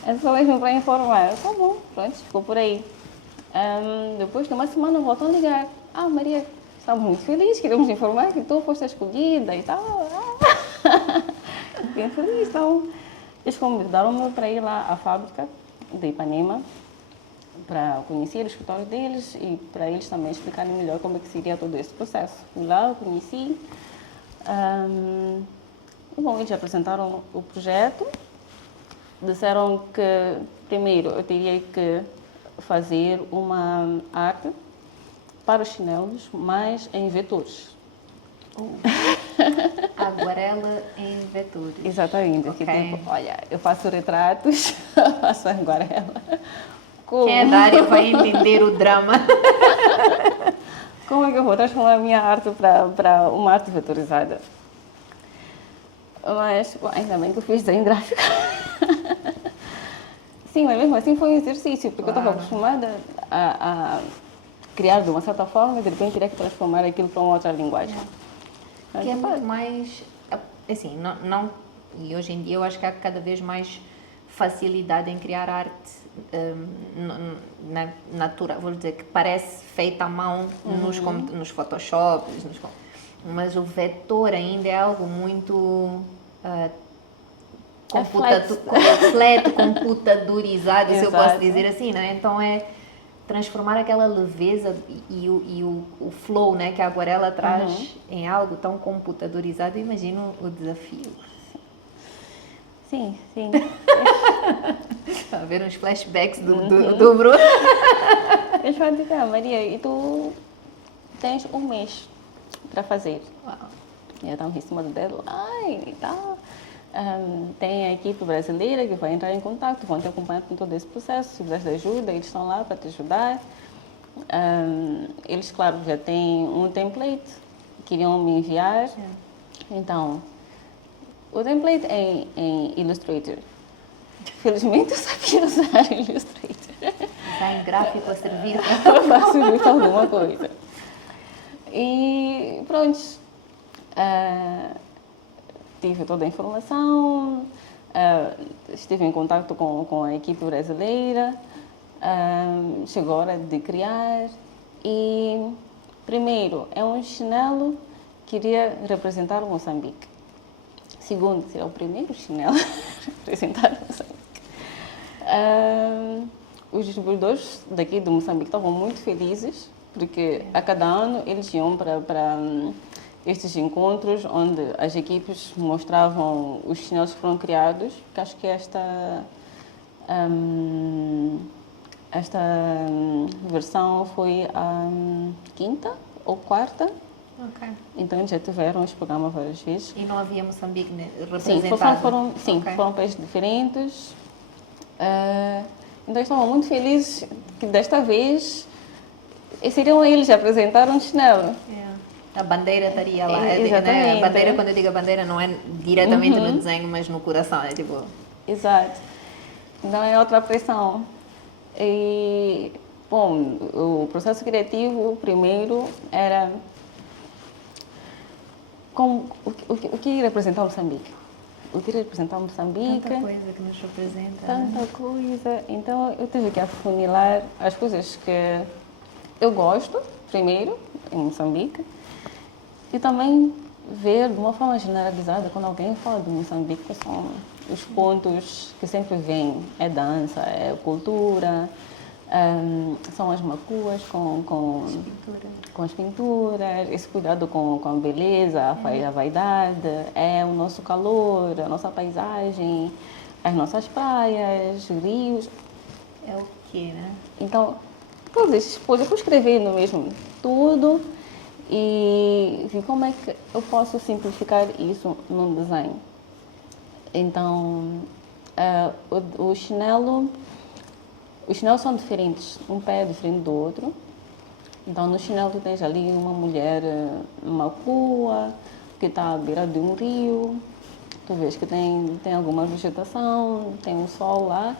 É só mesmo para informar. Tá bom, pronto, ficou por aí. Depois de uma semana voltam a ligar. Ah, Maria, estamos muito felizes, queremos informar que tu foste a escolhida e tal. Bem feliz, então. Eles convidaram-me para ir lá à fábrica de Ipanema, para conhecer o escritório deles e para eles também explicarem melhor como é que seria todo esse processo. Fui lá, conheci. Bom, eles apresentaram o projeto, disseram que primeiro eu teria que fazer uma arte para os chinelos, mas em vetores. Aguarela em vetores. Exatamente. Ok. Que tipo, olha, eu faço retratos, faço aguarela. Quem é da área vai entender o drama. Como é que eu vou transformar a minha arte para uma arte vetorizada? Mas, bom, ainda bem que eu fiz design gráfico. Sim, mas mesmo assim foi um exercício, porque eu estava acostumada a criar de uma certa forma e de repente teria que transformar aquilo para uma outra linguagem. Que é muito mais, assim, e hoje em dia eu acho que há cada vez mais facilidade em criar arte natural, vou dizer, que parece feita à mão nos Photoshops, mas o vetor ainda é algo muito computadorizado, se eu posso dizer assim, né? Então é transformar aquela leveza e o flow, né, que a aguarela traz em algo tão computadorizado. Eu imagino o desafio. Sim, sim. A ver uns flashbacks do Bruno. Eles vão dizer, Maria, e tu tens um mês para fazer. Uau. Eu estava em cima do deadline e tal. Tem a equipe brasileira que vai entrar em contato, vão te acompanhar com todo esse processo. Se precisares de ajuda, eles estão lá para te ajudar. Eles, claro, já têm um template que iriam me enviar. Então, o template é em Illustrator. Felizmente eu sabia usar Illustrator. Design gráfico a servir. Para servir para alguma coisa. E pronto. Tive toda a informação, estive em contato com a equipe brasileira, chegou a hora de criar e, primeiro, é um chinelo que iria representar o Moçambique. segundo, será o primeiro chinelo a representar Moçambique. Os distribuidores daqui de Moçambique estavam muito felizes, porque a cada ano eles iam para estes encontros onde as equipes mostravam os chinelos que foram criados, que acho que esta versão foi a quinta ou quarta. Ok. Então eles já tiveram este programa várias vezes. E não havia Moçambique Sim, representado? okay. Foram países diferentes. Então estavam muito felizes que desta vez seriam eles a apresentar um chinelo. A bandeira estaria lá. Exatamente. A bandeira, quando eu digo a bandeira, não é diretamente no desenho, mas no coração. É tipo... Exato. Então é outra pressão. E, bom, o processo criativo, primeiro, era o que representar Moçambique. O que representar Moçambique. Tanta coisa que nos representa. Tanta coisa. Então eu tive que afunilar as coisas que eu gosto, primeiro, em Moçambique, e também ver de uma forma generalizada, quando alguém fala de Moçambique, que são os pontos que sempre vêm. É dança, é cultura, são as macuas com as pinturas, esse cuidado com a beleza, a vaidade, é o nosso calor, a nossa paisagem, as nossas praias, rios. É o quê, né? Então, todos esses pontos, eu fui escrevendo mesmo tudo e vi como é que eu posso simplificar isso num design. Então, os chinelos são diferentes, um pé é diferente do outro. Então, no chinelo tu tens ali uma mulher macua, que está à beira de um rio, tu vês que tem alguma vegetação, tem um sol lá.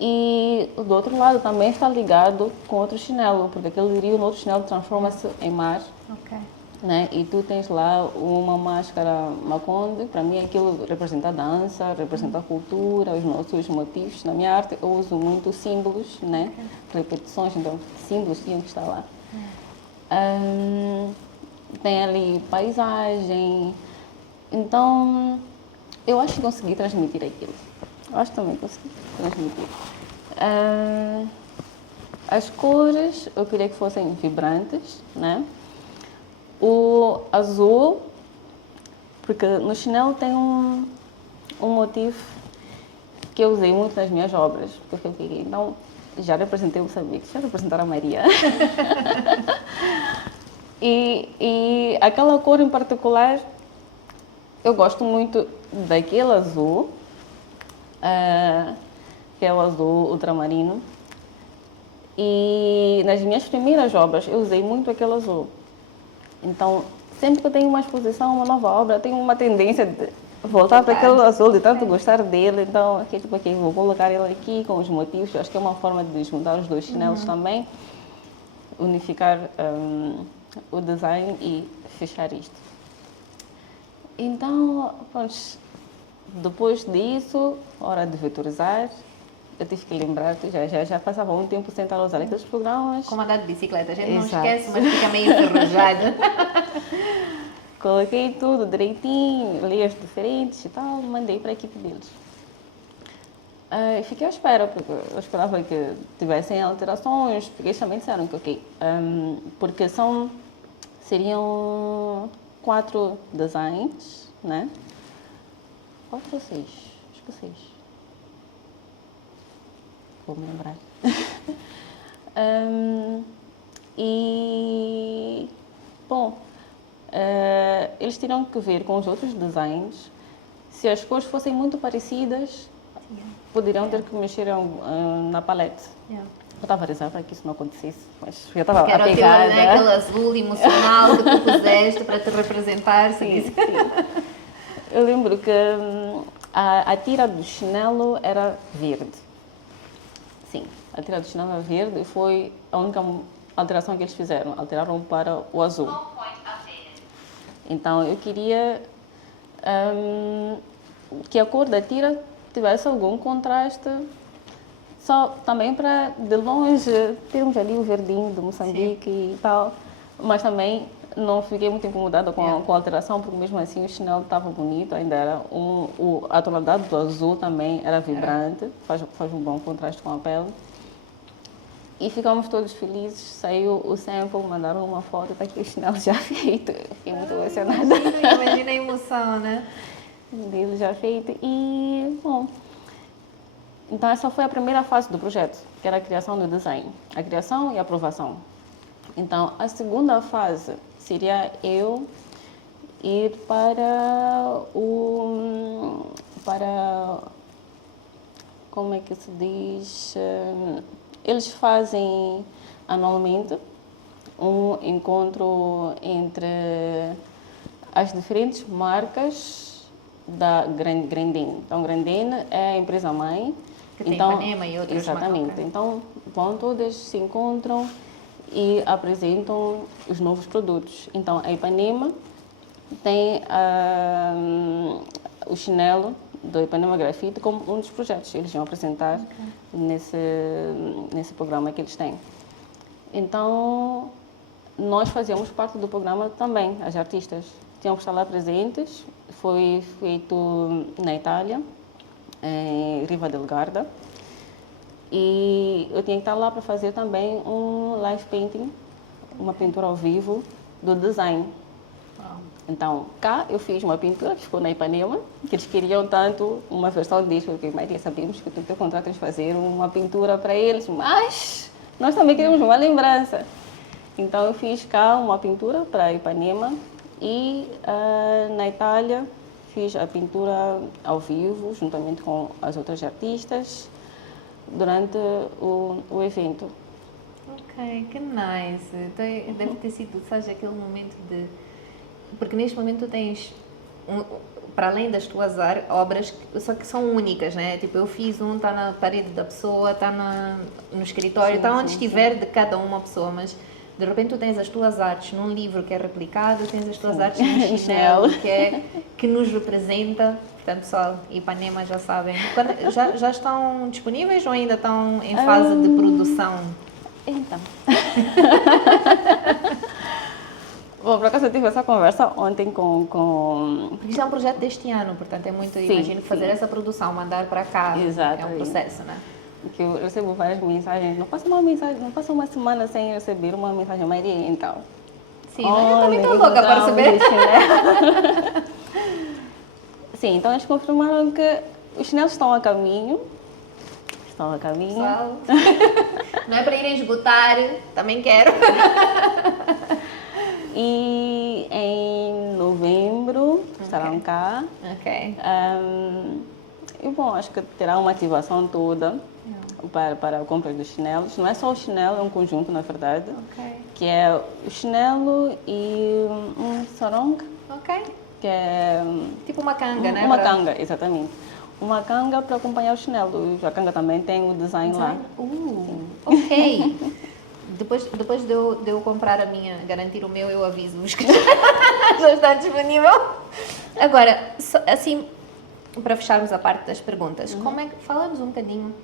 E do outro lado também está ligado com outro chinelo, porque aquele rio no outro chinelo transforma-se em mar. Ok. Né? E tu tens lá uma máscara Maconde, para mim aquilo representa a dança, representa a cultura, os nossos motivos. Na minha arte eu uso muito símbolos, né? Repetições, então símbolos tinham que estar lá. Tem ali paisagem, então eu acho que consegui transmitir aquilo. Eu acho que também consegui transmitir. As cores eu queria que fossem vibrantes, né? O azul, porque no chinelo tem um motivo que eu usei muito nas minhas obras, porque eu fiquei, então, já representei o Moçambique, já representar a Maria. e aquela cor em particular, eu gosto muito daquele azul, que é o azul ultramarino. E nas minhas primeiras obras eu usei muito aquele azul. Então, sempre que eu tenho uma exposição, uma nova obra, eu tenho uma tendência de voltar para aquele azul, de tanto gostar dele. Então, aqui, tipo, aqui, vou colocar ele aqui com os motivos. Eu acho que é uma forma de juntar os dois chinelos também, unificar o design e fechar isto. Então, pronto, depois disso, hora de vetorizar. Eu tive que lembrar, já passava um tempo sentada a usar aqueles programas. Como andar de bicicleta, a gente não Exato. esquece, mas fica meio enferrujado. Coloquei tudo direitinho, layers diferentes e tal, mandei para a equipe deles. E fiquei à espera, porque eu esperava que tivessem alterações, porque eles também disseram que ok, porque seriam 4 designs, né? 4 ou 6? Acho que 6. Vou me lembrar. E, bom, eles terão que ver com os outros designs. Se as cores fossem muito parecidas, poderiam ter que mexer na palete. Eu estava a rezar para que isso não acontecesse, mas eu estava Era apegada. né, aquele azul emocional que tu puseste para te representar. Sim. Eu lembro que a tira do chinelo era verde. Sim, a tira do chinelo era verde e foi a única alteração que eles fizeram. Alteraram para o azul. Então, eu queria que a cor da tira tivesse algum contraste, só também para, de longe, termos ali o verdinho do Moçambique e tal, mas também não fiquei muito incomodada com a alteração, porque mesmo assim o chinelo estava bonito, ainda era a tonalidade do azul também era vibrante, faz um bom contraste com a pele. E ficamos todos felizes, saiu o sample, mandaram uma foto, está aqui o chinelo já feito. Fiquei muito emocionada. Imagina a emoção, né? Dele já feito. E, bom, então essa foi a primeira fase do projeto, que era a criação do design, a criação e a aprovação. Então, a segunda fase seria eu ir para como é que se diz? Eles fazem anualmente um encontro entre as diferentes marcas da Grendene. Então, Grendene é a empresa mãe. Que tem então, Ipanema e outras exatamente. marcas. Então, vão todas, se encontram e apresentam os novos produtos. Então, a Ipanema tem o chinelo do Ipanema Grafite como um dos projetos. Eles vão apresentar nesse programa que eles têm. Então, nós fazíamos parte do programa também, as artistas. Tínhamos que estar lá presentes. Foi feito na Itália, em Riva del Garda. E eu tinha que estar lá para fazer também um live painting, uma pintura ao vivo do design. Então, cá eu fiz uma pintura que ficou na Ipanema, que eles queriam tanto uma versão disso, porque Maria, sabíamos que tu teu contrato é fazer uma pintura para eles, mas nós também queríamos uma lembrança. Então, eu fiz cá uma pintura para Ipanema e na Itália fiz a pintura ao vivo, juntamente com as outras artistas, durante o evento. Ok, que nice. Então, deve ter sido, sabes, aquele momento de... Porque neste momento tu tens, para além das tuas obras, só que são únicas, né? Tipo, eu fiz está na parede da pessoa, está no escritório, está onde estiver de cada uma pessoa, mas de repente tu tens as tuas artes num livro que é replicado, tens as tuas artes num chinelo que nos representa. Portanto, pessoal, Ipanema já sabem. Já estão disponíveis ou ainda estão em fase de produção? Então. Bom, por acaso eu tive essa conversa ontem com... Isto é um projeto deste ano, portanto é muito, imagino que fazer essa produção, mandar para cá, Exato, é um processo, né? Que eu recebo várias mensagens, não passa uma semana sem receber uma mensagem, Maria, então. Sim, eu também estou louca para receber. Sim, então eles confirmaram que os chinelos estão a caminho. Estão a caminho. Pessoal, não é para irem esgotar, também quero. E em novembro estarão cá. Ok. E bom, acho que terá uma ativação toda para a compra dos chinelos. Não é só o chinelo, é um conjunto, na verdade. Ok. Que é o chinelo e um sarong. Ok. Que é tipo uma canga, né? Uma canga, exatamente. Uma canga para acompanhar o chinelo. A canga também tem o design lá. Ok. Depois de eu comprar a minha, garantir o meu, eu aviso-vos que já está disponível. Agora, assim, para fecharmos a parte das perguntas, como é que falamos um bocadinho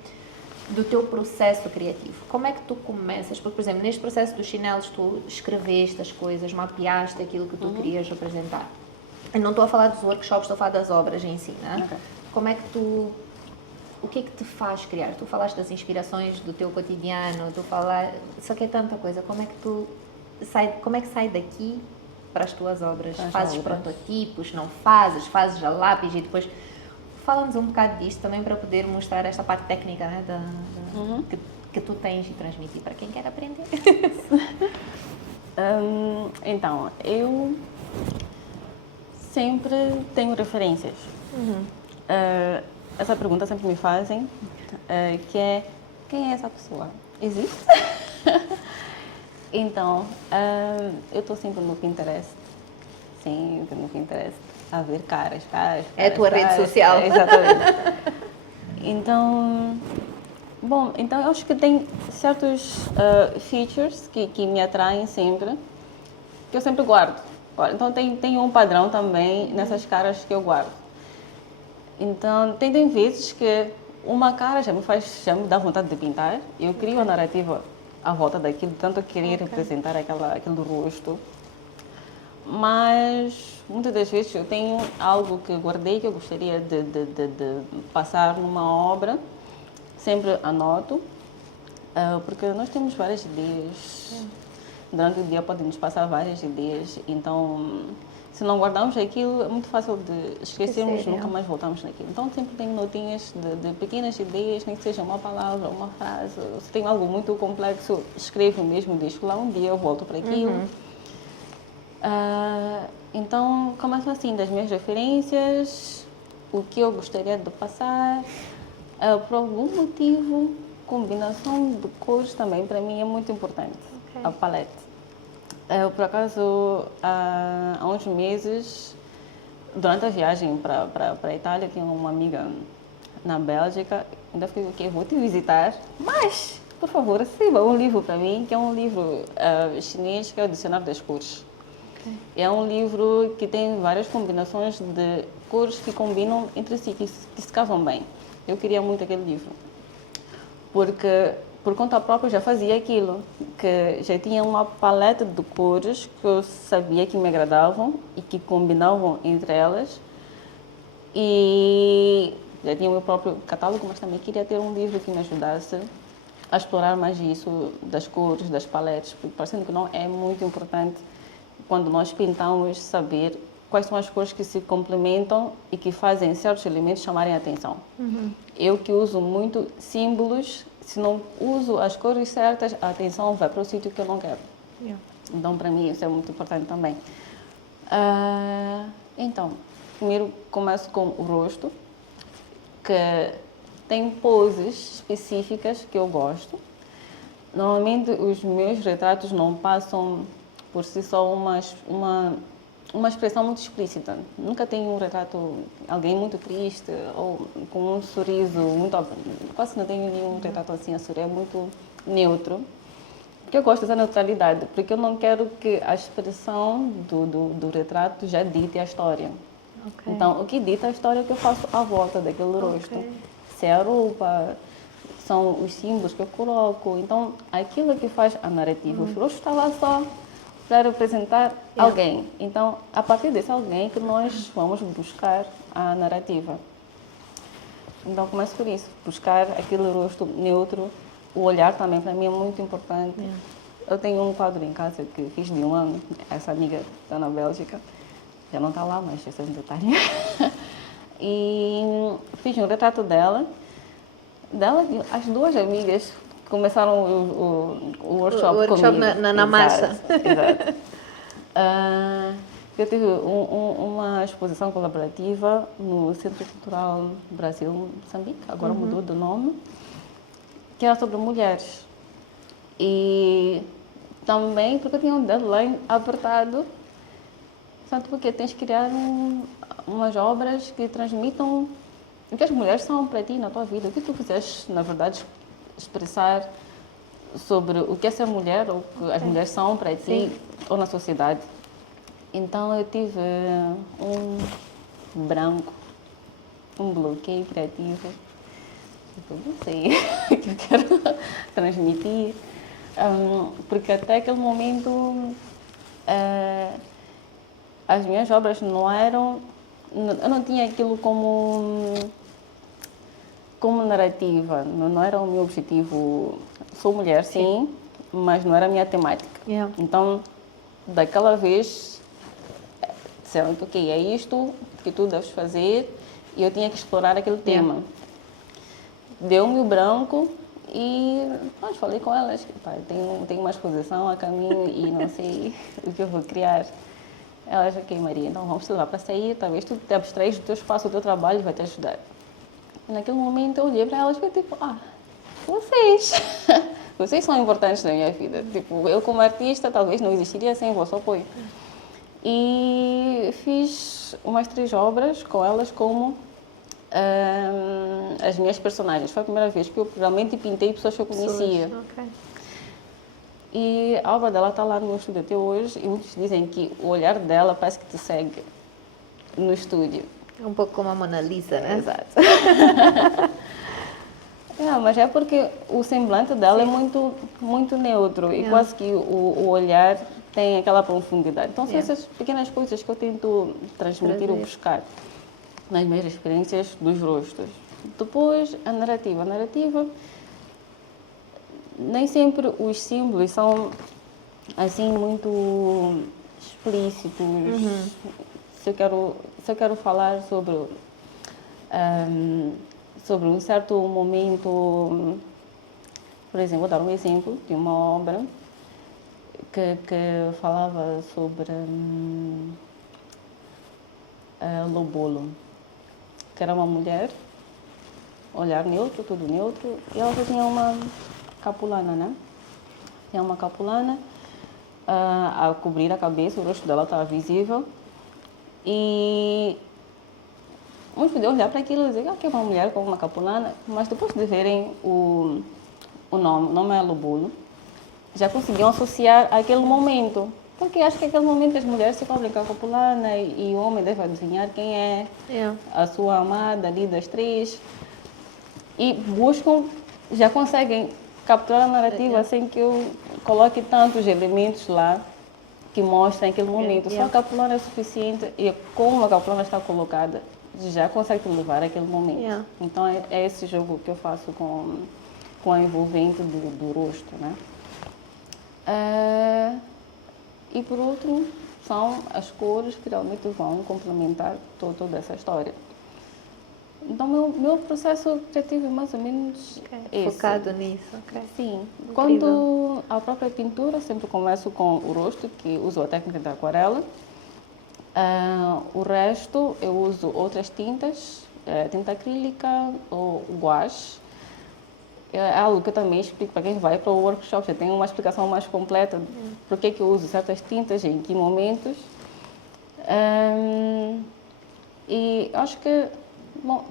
do teu processo criativo? Como é que tu começas? Porque, por exemplo, neste processo dos chinelos, tu escreveste as coisas, mapeaste aquilo que tu querias representar. Eu não estou a falar dos workshops, estou a falar das obras em si, né? Okay. Como é que tu... O que é que te faz criar? Tu falaste das inspirações do teu cotidiano, só que é tanta coisa. Como é que sai daqui para as tuas obras? Fazes prototipos, não fazes? Fazes a lápis e depois... Fala-nos um bocado disto também para poder mostrar esta parte técnica, né, que tu tens e transmitir para quem quer aprender. Então, eu sempre tenho referências. Essa pergunta sempre me fazem, que é, quem é essa pessoa? Existe? Então, eu estou sempre no Pinterest. Sempre no Pinterest. A ver caras. É a tua rede social. Exatamente. Então, bom, então eu acho que tem certos features que me atraem sempre, que eu sempre guardo. Então tem um padrão também nessas caras que eu guardo. Então, tem vezes que uma cara já me dá vontade de pintar. Eu crio a narrativa à volta daquilo, tanto eu querer representar aquele rosto. mas muitas das vezes eu tenho algo que guardei que eu gostaria de passar numa obra, sempre anoto, porque nós temos várias ideias. Durante o dia podem nos passar várias ideias, então se não guardarmos aquilo é muito fácil de esquecermos, nunca mais voltamos naquilo. Então sempre tenho notinhas de pequenas ideias, nem que seja uma palavra, uma frase. Se tem algo muito complexo, escrevo mesmo, deixo lá, um dia eu volto para aquilo. Então começo assim, das minhas referências, o que eu gostaria de passar, por algum motivo, combinação de cores também para mim é muito importante, a paleta. Eu, por acaso, há uns meses, durante a viagem para a Itália, tinha uma amiga na Bélgica, ainda fiquei, ok, vou te visitar, mas, por favor, receba um livro para mim, que é um livro chinês, que é o Dicionário das Cores. É um livro que tem várias combinações de cores que combinam entre si, que se casam bem. Eu queria muito aquele livro, porque por conta própria já fazia aquilo, que já tinha uma paleta de cores que eu sabia que me agradavam e que combinavam entre elas, e já tinha o meu próprio catálogo, mas também queria ter um livro que me ajudasse a explorar mais isso das cores, das paletas, porque parecendo que não é muito importante quando nós pintamos saber quais são as cores que se complementam e que fazem certos elementos chamarem a atenção. Eu que uso muito símbolos, se não uso as cores certas, a atenção vai para o sítio que eu não quero. Então, para mim, isso é muito importante também. Então, primeiro começo com o rosto, que tem poses específicas que eu gosto. Normalmente, os meus retratos não passam por si só uma expressão muito explícita. Nunca tenho um retrato alguém muito triste ou com um sorriso muito... Quase não tenho nenhum retrato assim a sorrir, é muito neutro. Porque eu gosto dessa neutralidade, porque eu não quero que a expressão do retrato já dite a história. Então, o que dita a história é o que eu faço à volta daquele rosto. Se é a roupa, são os símbolos que eu coloco. Então, aquilo que faz a narrativa. O rosto está lá só para representar alguém. Então, a partir desse alguém que nós vamos buscar a narrativa. Então, começo por isso. Buscar aquele rosto neutro. O olhar também, para mim, é muito importante. Eu tenho um quadro em casa que fiz de um ano. Essa amiga está na Bélgica. Já não está lá, mas esse é um detalhe. E fiz um retrato dela. As duas amigas começaram o workshop comigo. Na massa. Exato. Eu tive uma exposição colaborativa no Centro Cultural Brasil Moçambique, agora mudou de nome, que era sobre mulheres. E também porque eu tinha um deadline apertado, portanto, porque tens que criar umas obras que transmitam o que as mulheres são para ti na tua vida, o que tu quiseres, na verdade, expressar sobre o que é ser mulher ou o que as mulheres são para ti ou na sociedade. Então eu tive um branco, um bloqueio criativo. Eu não sei o que eu quero transmitir, porque até aquele momento as minhas obras não eram, eu não tinha aquilo como narrativa, não era o meu objetivo. Sou mulher, sim, mas não era a minha temática. Então, daquela vez, disseram que, ok, é isto que tu deves fazer, e eu tinha que explorar aquele tema. Deu-me o branco e falei com elas que tenho uma exposição a caminho e não sei o que eu vou criar. Elas, ok, Maria, então vamos te levar para sair, talvez tu te abstraís do teu espaço, do teu trabalho, vai te ajudar. E naquele momento eu olhei para elas e falei, tipo, vocês são importantes na minha vida. Tipo, eu como artista talvez não existiria sem o vosso apoio. E fiz umas 3 obras com elas como as minhas personagens. Foi a primeira vez que eu realmente pintei pessoas que eu conhecia. E a obra dela está lá no meu estúdio até hoje e muitos dizem que o olhar dela parece que te segue no estúdio. É um pouco como a Mona Lisa, né? Exato. Mas é porque o semblante dela é muito, muito neutro e quase que o olhar tem aquela profundidade. Então, são Yeah. essas pequenas coisas que eu tento transmitir ou Trazer. buscar nas minhas experiências dos rostos. Depois, a narrativa. A narrativa, nem sempre os símbolos são assim muito explícitos. Se eu quero falar sobre um certo momento, por exemplo, vou dar um exemplo de uma obra que falava sobre a Lobolo, que era uma mulher, olhar neutro, tudo neutro, e ela só tinha uma capulana, né? Tinha uma capulana a cobrir a cabeça, o rosto dela estava visível, e muitos podiam olhar para aquilo e dizer que é uma mulher com uma capulana, mas depois de verem o nome é Lobolo, já conseguiam associar aquele momento. Porque acho que aquele momento as mulheres se cobrem com a capulana e o homem deve adivinhar quem é a sua amada ali das três. E buscam, já conseguem capturar a narrativa sem que eu coloque tantos elementos lá que mostrem aquele momento. Só a capulana é suficiente e como a capulana está colocada, já consegue te levar àquele momento. Então é esse jogo que eu faço com a envolvente do rosto, né? E por outro, são as cores que realmente vão complementar toda essa história. Então, meu processo criativo é mais ou menos esse. Focado nisso, ok. Sim. Incrível. Quando a própria pintura, sempre começo com o rosto, que uso a técnica da aquarela. O resto, eu uso outras tintas, tinta acrílica ou guache. É algo que eu também explico para quem vai para o workshop. Já tem uma explicação mais completa de por que eu uso certas tintas, em que momentos. E acho que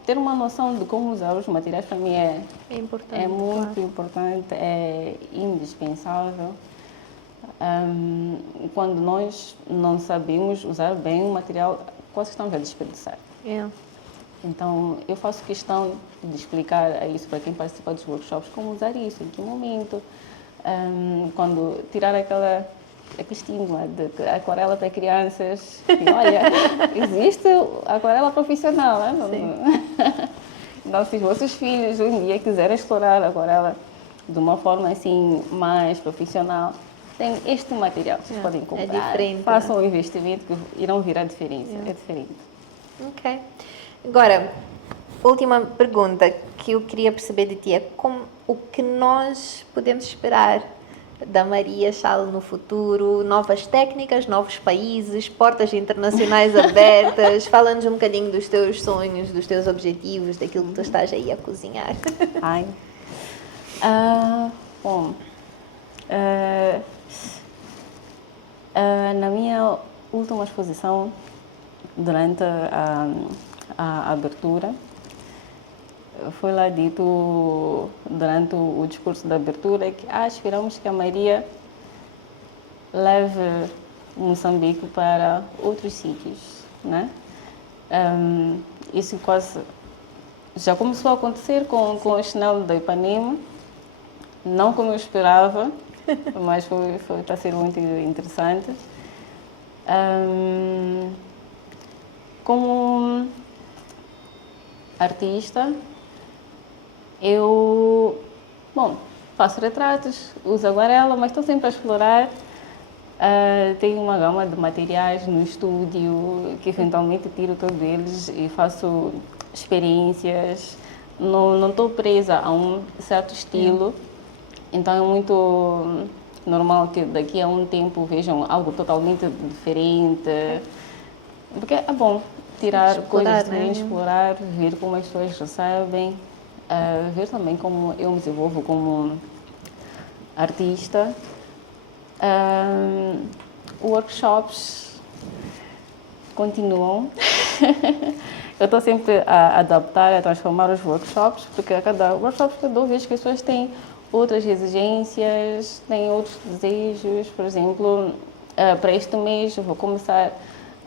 ter uma noção de como usar os materiais para mim é importante. É muito importante, é indispensável. Quando nós não sabemos usar bem o material, quase estamos a desperdiçar. Então, eu faço questão de explicar isso para quem participa dos workshops, como usar isso, em que momento. Quando tirar aquele estigma de que a aquarela para crianças, e olha, existe a aquarela profissional, né? Então, se os vossos filhos um dia quiserem explorar a aquarela de uma forma assim mais profissional, tem este material que vocês podem comprar. É diferente. Façam um investimento que irão vir a diferença. É diferente. Ok. Agora, última pergunta que eu queria perceber de ti é o que nós podemos esperar da Maria Chal no futuro? Novas técnicas, novos países, portas internacionais abertas? Fala-nos um bocadinho dos teus sonhos, dos teus objetivos, daquilo que tu estás aí a cozinhar. Bom, na minha última exposição, durante a abertura, foi lá dito durante o discurso da abertura que esperamos que a Maria leve Moçambique para outros sítios, né? Isso quase já começou a acontecer com o Chanel da Ipanema, não como eu esperava, mas está a ser muito interessante. Como artista, eu faço retratos, uso aguarela, mas estou sempre a explorar. Tenho uma gama de materiais no estúdio que eventualmente tiro todos eles e faço experiências. Não estou presa a um certo estilo, então é muito normal que daqui a um tempo vejam algo totalmente diferente, porque é bom tirar coisas diferentes, explorar, ver como as pessoas recebem, ver também como eu me desenvolvo como artista. Workshops continuam. Eu estou sempre a adaptar, a transformar os workshops, porque a cada workshop que eu dou, vejo que as pessoas têm outras exigências, têm outros desejos. Por exemplo, para este mês eu vou começar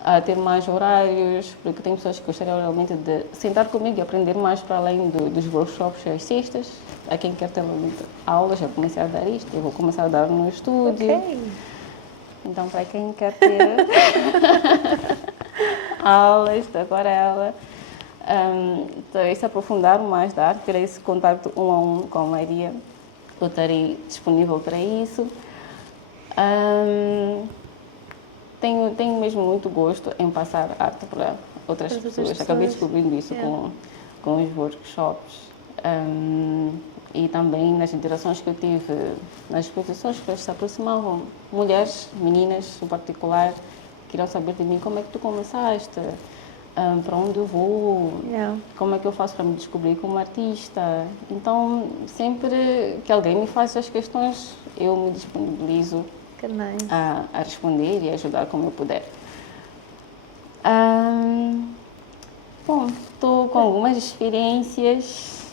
a ter mais horários, porque tem pessoas que gostariam realmente de sentar comigo e aprender mais para além dos workshops às sextas. A quem quer ter aulas, já comecei a dar isto, eu vou começar a dar no estúdio. Então, para quem quer ter aulas de aquarela, então, se aprofundar mais da arte, ter esse contato um a um com a Maria, eu estarei disponível para isso. Tenho mesmo muito gosto em passar arte para outras pessoas. Acabei descobrindo isso com os workshops. E também nas interações que eu tive, nas exposições que se aproximavam, mulheres, meninas em particular, queriam saber de mim como é que tu começaste, para onde eu vou, como é que eu faço para me descobrir como artista. Então, sempre que alguém me faz essas questões, eu me disponibilizo a responder e ajudar como eu puder. Bom, estou com algumas experiências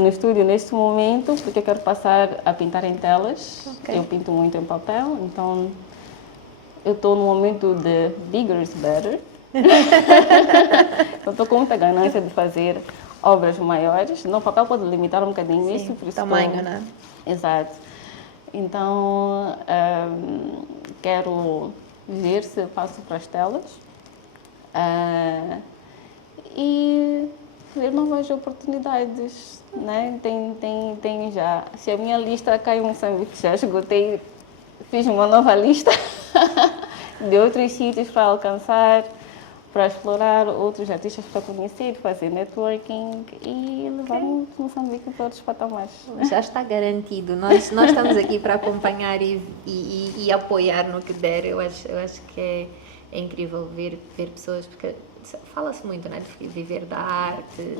no estúdio neste momento, porque eu quero passar a pintar em telas. Eu pinto muito em papel, então eu estou no momento de bigger is better. Então estou com muita ganância de fazer obras maiores. No papel pode limitar um bocadinho isso, por isso tamanho, né? Exato. Então quero ver se passo para as telas e ver novas oportunidades, né? Tem já. Se a minha lista caiu em Moçambique, já esgotei, fiz uma nova lista de outros sítios para alcançar, para explorar outros artistas para conhecer, fazer networking e levar Moçambique para outros patamares. Já está garantido. Nós estamos aqui para acompanhar e apoiar no que der. Eu acho que é incrível ver pessoas, porque fala-se muito, né, de viver da arte,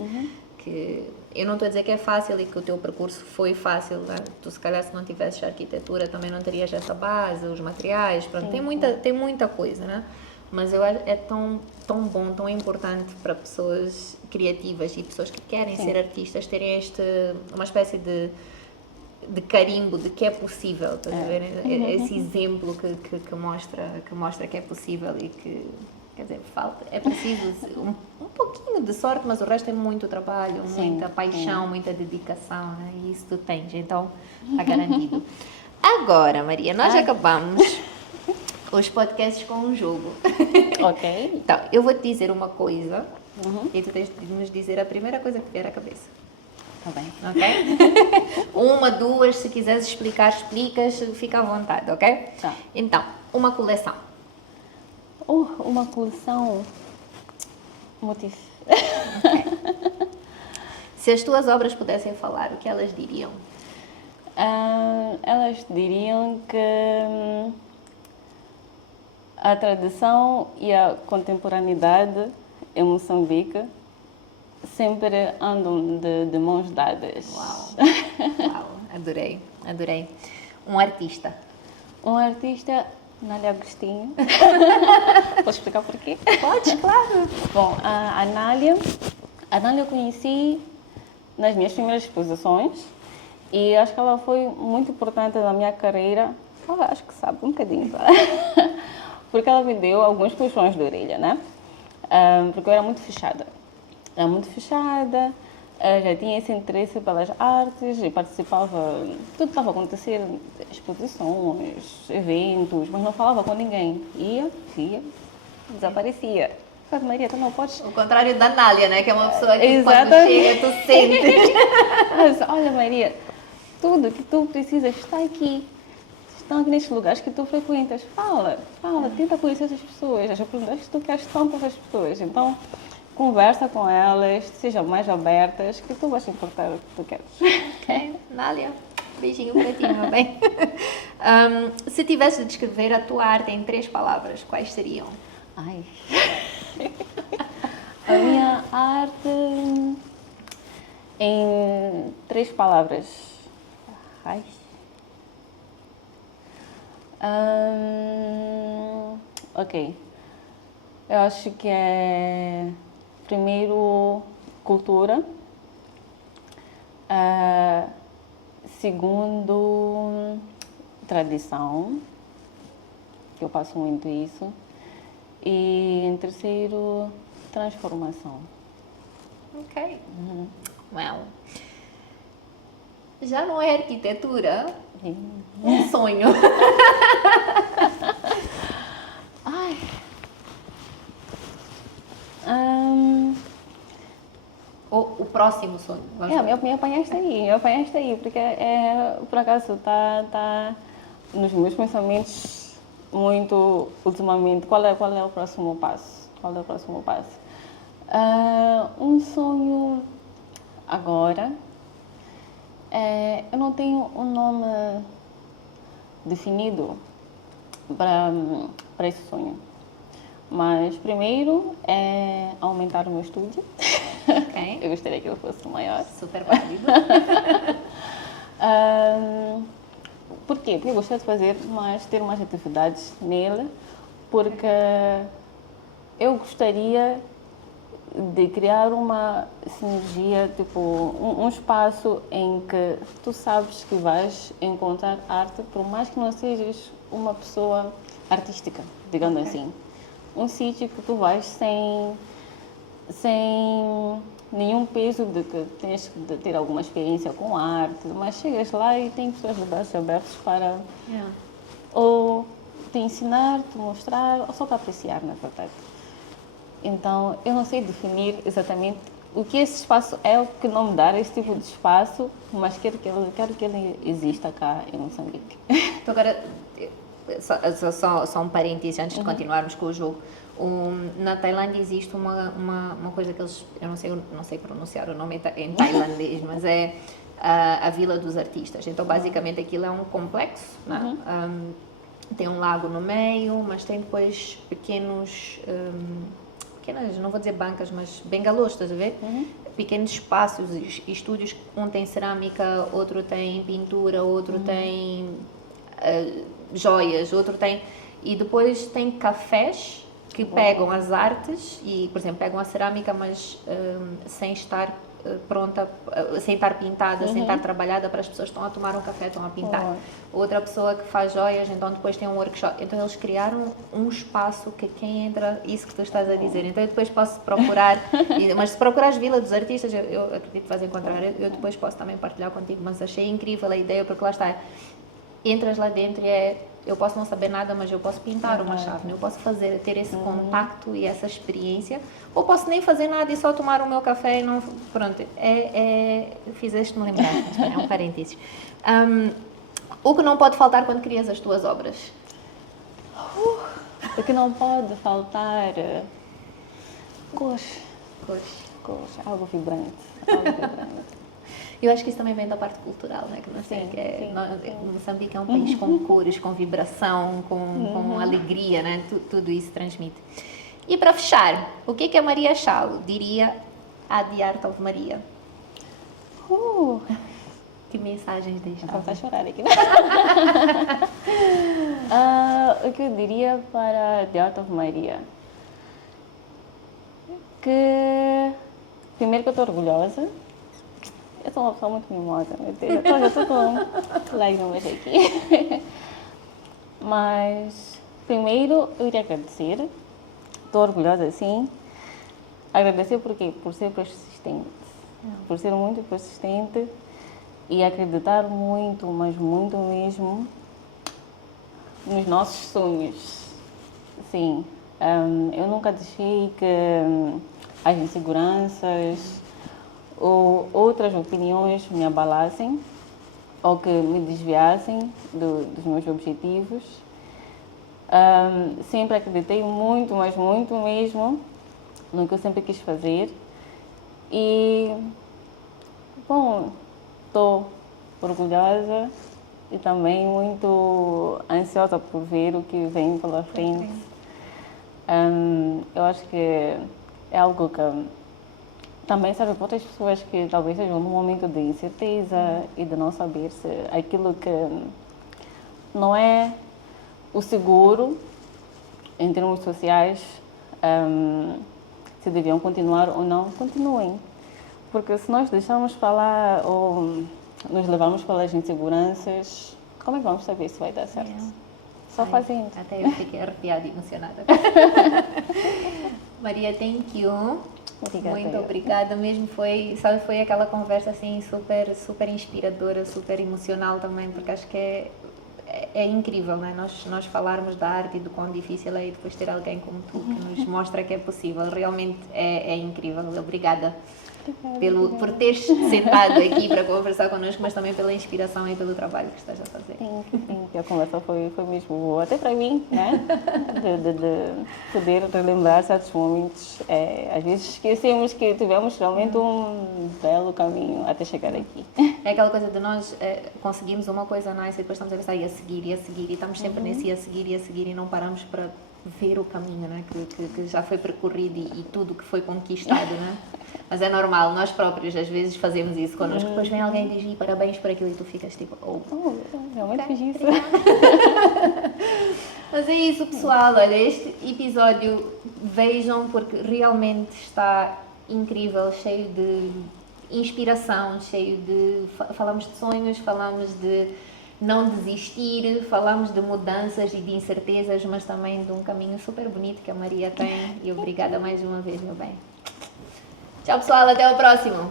que eu não estou a dizer que é fácil e que o teu percurso foi fácil, né? Tu se calhar se não tivesses arquitetura também não terias essa base, os materiais, pronto, tem muita coisa, né? Mas eu acho é tão bom, tão importante para pessoas criativas e pessoas que querem ser artistas terem uma espécie de carimbo de que é possível, estás a ver? Esse exemplo que mostra que é possível e que, quer dizer, é preciso um pouquinho de sorte, mas o resto é muito trabalho, muita paixão, muita dedicação, né? E isso tu tens, então está garantido. Agora, Maria, nós acabamos os podcasts com um jogo. Ok. Então, eu vou te dizer uma coisa e tu tens de nos dizer a primeira coisa que vier à cabeça. Tá bem. Ok? Uma, duas, se quiseres explicar, explicas, fica à vontade, ok? Tá. Então, uma coleção. Uma coleção. Motivo. Okay. Se as tuas obras pudessem falar, o que elas diriam? Elas diriam que a tradição e a contemporaneidade em Moçambique sempre andam de mãos dadas. Uau, adorei. Um artista. Um artista, Nália Agostinho. Posso explicar porquê? Pode, claro. Bom, a Nália eu conheci nas minhas primeiras exposições e acho que ela foi muito importante na minha carreira. Ela acho que sabe um bocadinho, sabe? Porque ela me deu alguns puxões de orelha, né? Porque eu era muito fechada. Já tinha esse interesse pelas artes e participava, tudo estava acontecendo, exposições, eventos, mas não falava com ninguém. Ia, desaparecia. Falei, Maria, tu não podes... O contrário da Nália, né? Que é uma pessoa que Exatamente. quando chega, tu sente. Mas, olha, Maria, tudo que tu precisas está aqui. Estão aqui nestes lugares que tu frequentas. Fala, tenta conhecer essas pessoas, as oportunidades que tu queres estão para essas pessoas. Então, conversa com elas, sejam mais abertas, que tu vais importar o que tu queres. Ok, Nália, beijinho para ti, meu bem. Se tivesse de descrever a tua arte em 3 palavras, quais seriam? Ai. A minha arte em 3 palavras. Ai. Ok. Eu acho que é, primeiro, cultura. Segundo, tradição, que eu faço muito isso. E em terceiro, transformação. Ok. Well. Já não é arquitetura? Um sonho. próximo sonho? Me apanhaste aí, porque por acaso está nos meus pensamentos muito ultimamente. Qual é o próximo passo? Qual é o próximo passo? Um sonho agora, eu não tenho um nome definido para esse sonho. Mas primeiro é aumentar o meu estúdio. Ok. Eu gostaria que ele fosse maior. Super válido. Por quê? Porque eu gostaria de ter mais atividades nele, porque eu gostaria de criar uma sinergia, tipo, um espaço em que tu sabes que vais encontrar arte, por mais que não sejas uma pessoa artística, digamos assim. Um sítio que tu vais sem nenhum peso de que tens de ter alguma experiência com arte, mas chegas lá e tem pessoas de braços abertos para ou te ensinar, te mostrar, ou só para apreciar, na verdade. Então, eu não sei definir exatamente o que esse espaço é, o que não me dá esse tipo de espaço, mas quero que ele exista cá em Moçambique. Então, agora, só um parêntese antes de continuarmos com o jogo. Na Tailândia existe uma coisa que eles, eu não sei pronunciar o nome em tailandês, mas é a Vila dos Artistas. Então, basicamente, aquilo é um complexo, né? Tem um lago no meio, mas tem depois pequenas, não vou dizer bancas, mas bengalôs, estás a ver? Pequenos espaços, estúdios, um tem cerâmica, outro tem pintura, outro tem joias, outro tem... E depois tem cafés que pegam as artes e, por exemplo, pegam a cerâmica, mas sem estar pronta, sem estar pintada, sem estar trabalhada, para as pessoas que estão a tomar um café, estão a pintar. Outra pessoa que faz joias, então depois tem um workshop. Então eles criaram um espaço que quem entra, isso que tu estás a dizer. Então eu depois posso procurar, mas se procurares Vila dos Artistas, eu acredito que vais encontrar, eu depois posso também partilhar contigo, mas achei incrível a ideia, porque lá está, entras lá dentro e eu posso não saber nada, mas eu posso pintar uma chave, eu posso ter esse contacto e essa experiência, ou posso nem fazer nada e só tomar o meu café e não... Pronto, fizeste-me lembrar, é um parênteses. O que não pode faltar quando crias as tuas obras? O que não pode faltar... Cores, algo vibrante. Eu acho que isso também vem da parte cultural, né? Que não sei, Moçambique é um país com cores, com vibração, com alegria, né? Tudo isso transmite. E para fechar, o que a Maria Chalo diria à The Art of Maria? Que mensagens deixava? Vou chorar aqui. O que eu diria para The Art of Maria? Que primeiro que eu estou orgulhosa. Eu sou uma pessoa muito mimosa, meu Deus. Eu estou com lágrimas aqui. Mas, primeiro, eu iria agradecer. Estou orgulhosa, sim. Agradecer por quê? Por ser persistente. Por ser muito persistente e acreditar muito, mas muito mesmo, nos nossos sonhos. Sim. Eu nunca deixei que as inseguranças ou outras opiniões me abalassem ou que me desviassem dos meus objetivos. Sempre acreditei muito, mas muito mesmo, no que eu sempre quis fazer. E, bom, estou orgulhosa e também muito ansiosa por ver o que vem pela frente. Eu acho que é algo que também serve para outras pessoas que talvez estejam num momento de incerteza e de não saber se aquilo que não é o seguro em termos sociais, se deviam continuar ou não, continuem. Porque se nós deixarmos para lá ou nos levarmos pelas inseguranças, como é que vamos saber se vai dar certo? Só fazendo. Até eu fiquei arrepiada e emocionada. Maria, thank you. Muito obrigada mesmo, foi aquela conversa assim super inspiradora, super emocional também, porque acho que é incrível, né? Nós falarmos da arte e do quão difícil é, e depois ter alguém como tu que nos mostra que é possível, realmente é incrível. Obrigada. por teres sentado aqui para conversar connosco, mas também pela inspiração e pelo trabalho que estás a fazer. Sim. A conversa foi mesmo boa, até para mim, né? De poder relembrar certos momentos. Às vezes esquecemos que tivemos realmente um belo caminho até chegar aqui. É aquela coisa de nós conseguimos uma coisa nice e depois estamos a pensar e a seguir, e estamos sempre nesse e a seguir e não paramos para ver o caminho, né? que já foi percorrido e tudo que foi conquistado, né? Mas é normal, nós próprios às vezes fazemos isso connosco, depois vem alguém e diz parabéns por aquilo e tu ficas tipo, Realmente fiz isso. Mas é isso, pessoal, olha, este episódio vejam porque realmente está incrível, cheio de inspiração, cheio de... Falamos de sonhos, falamos de não desistir, falamos de mudanças e de incertezas, mas também de um caminho super bonito que a Maria tem. E obrigada mais uma vez, meu bem. Tchau, pessoal, até o próximo.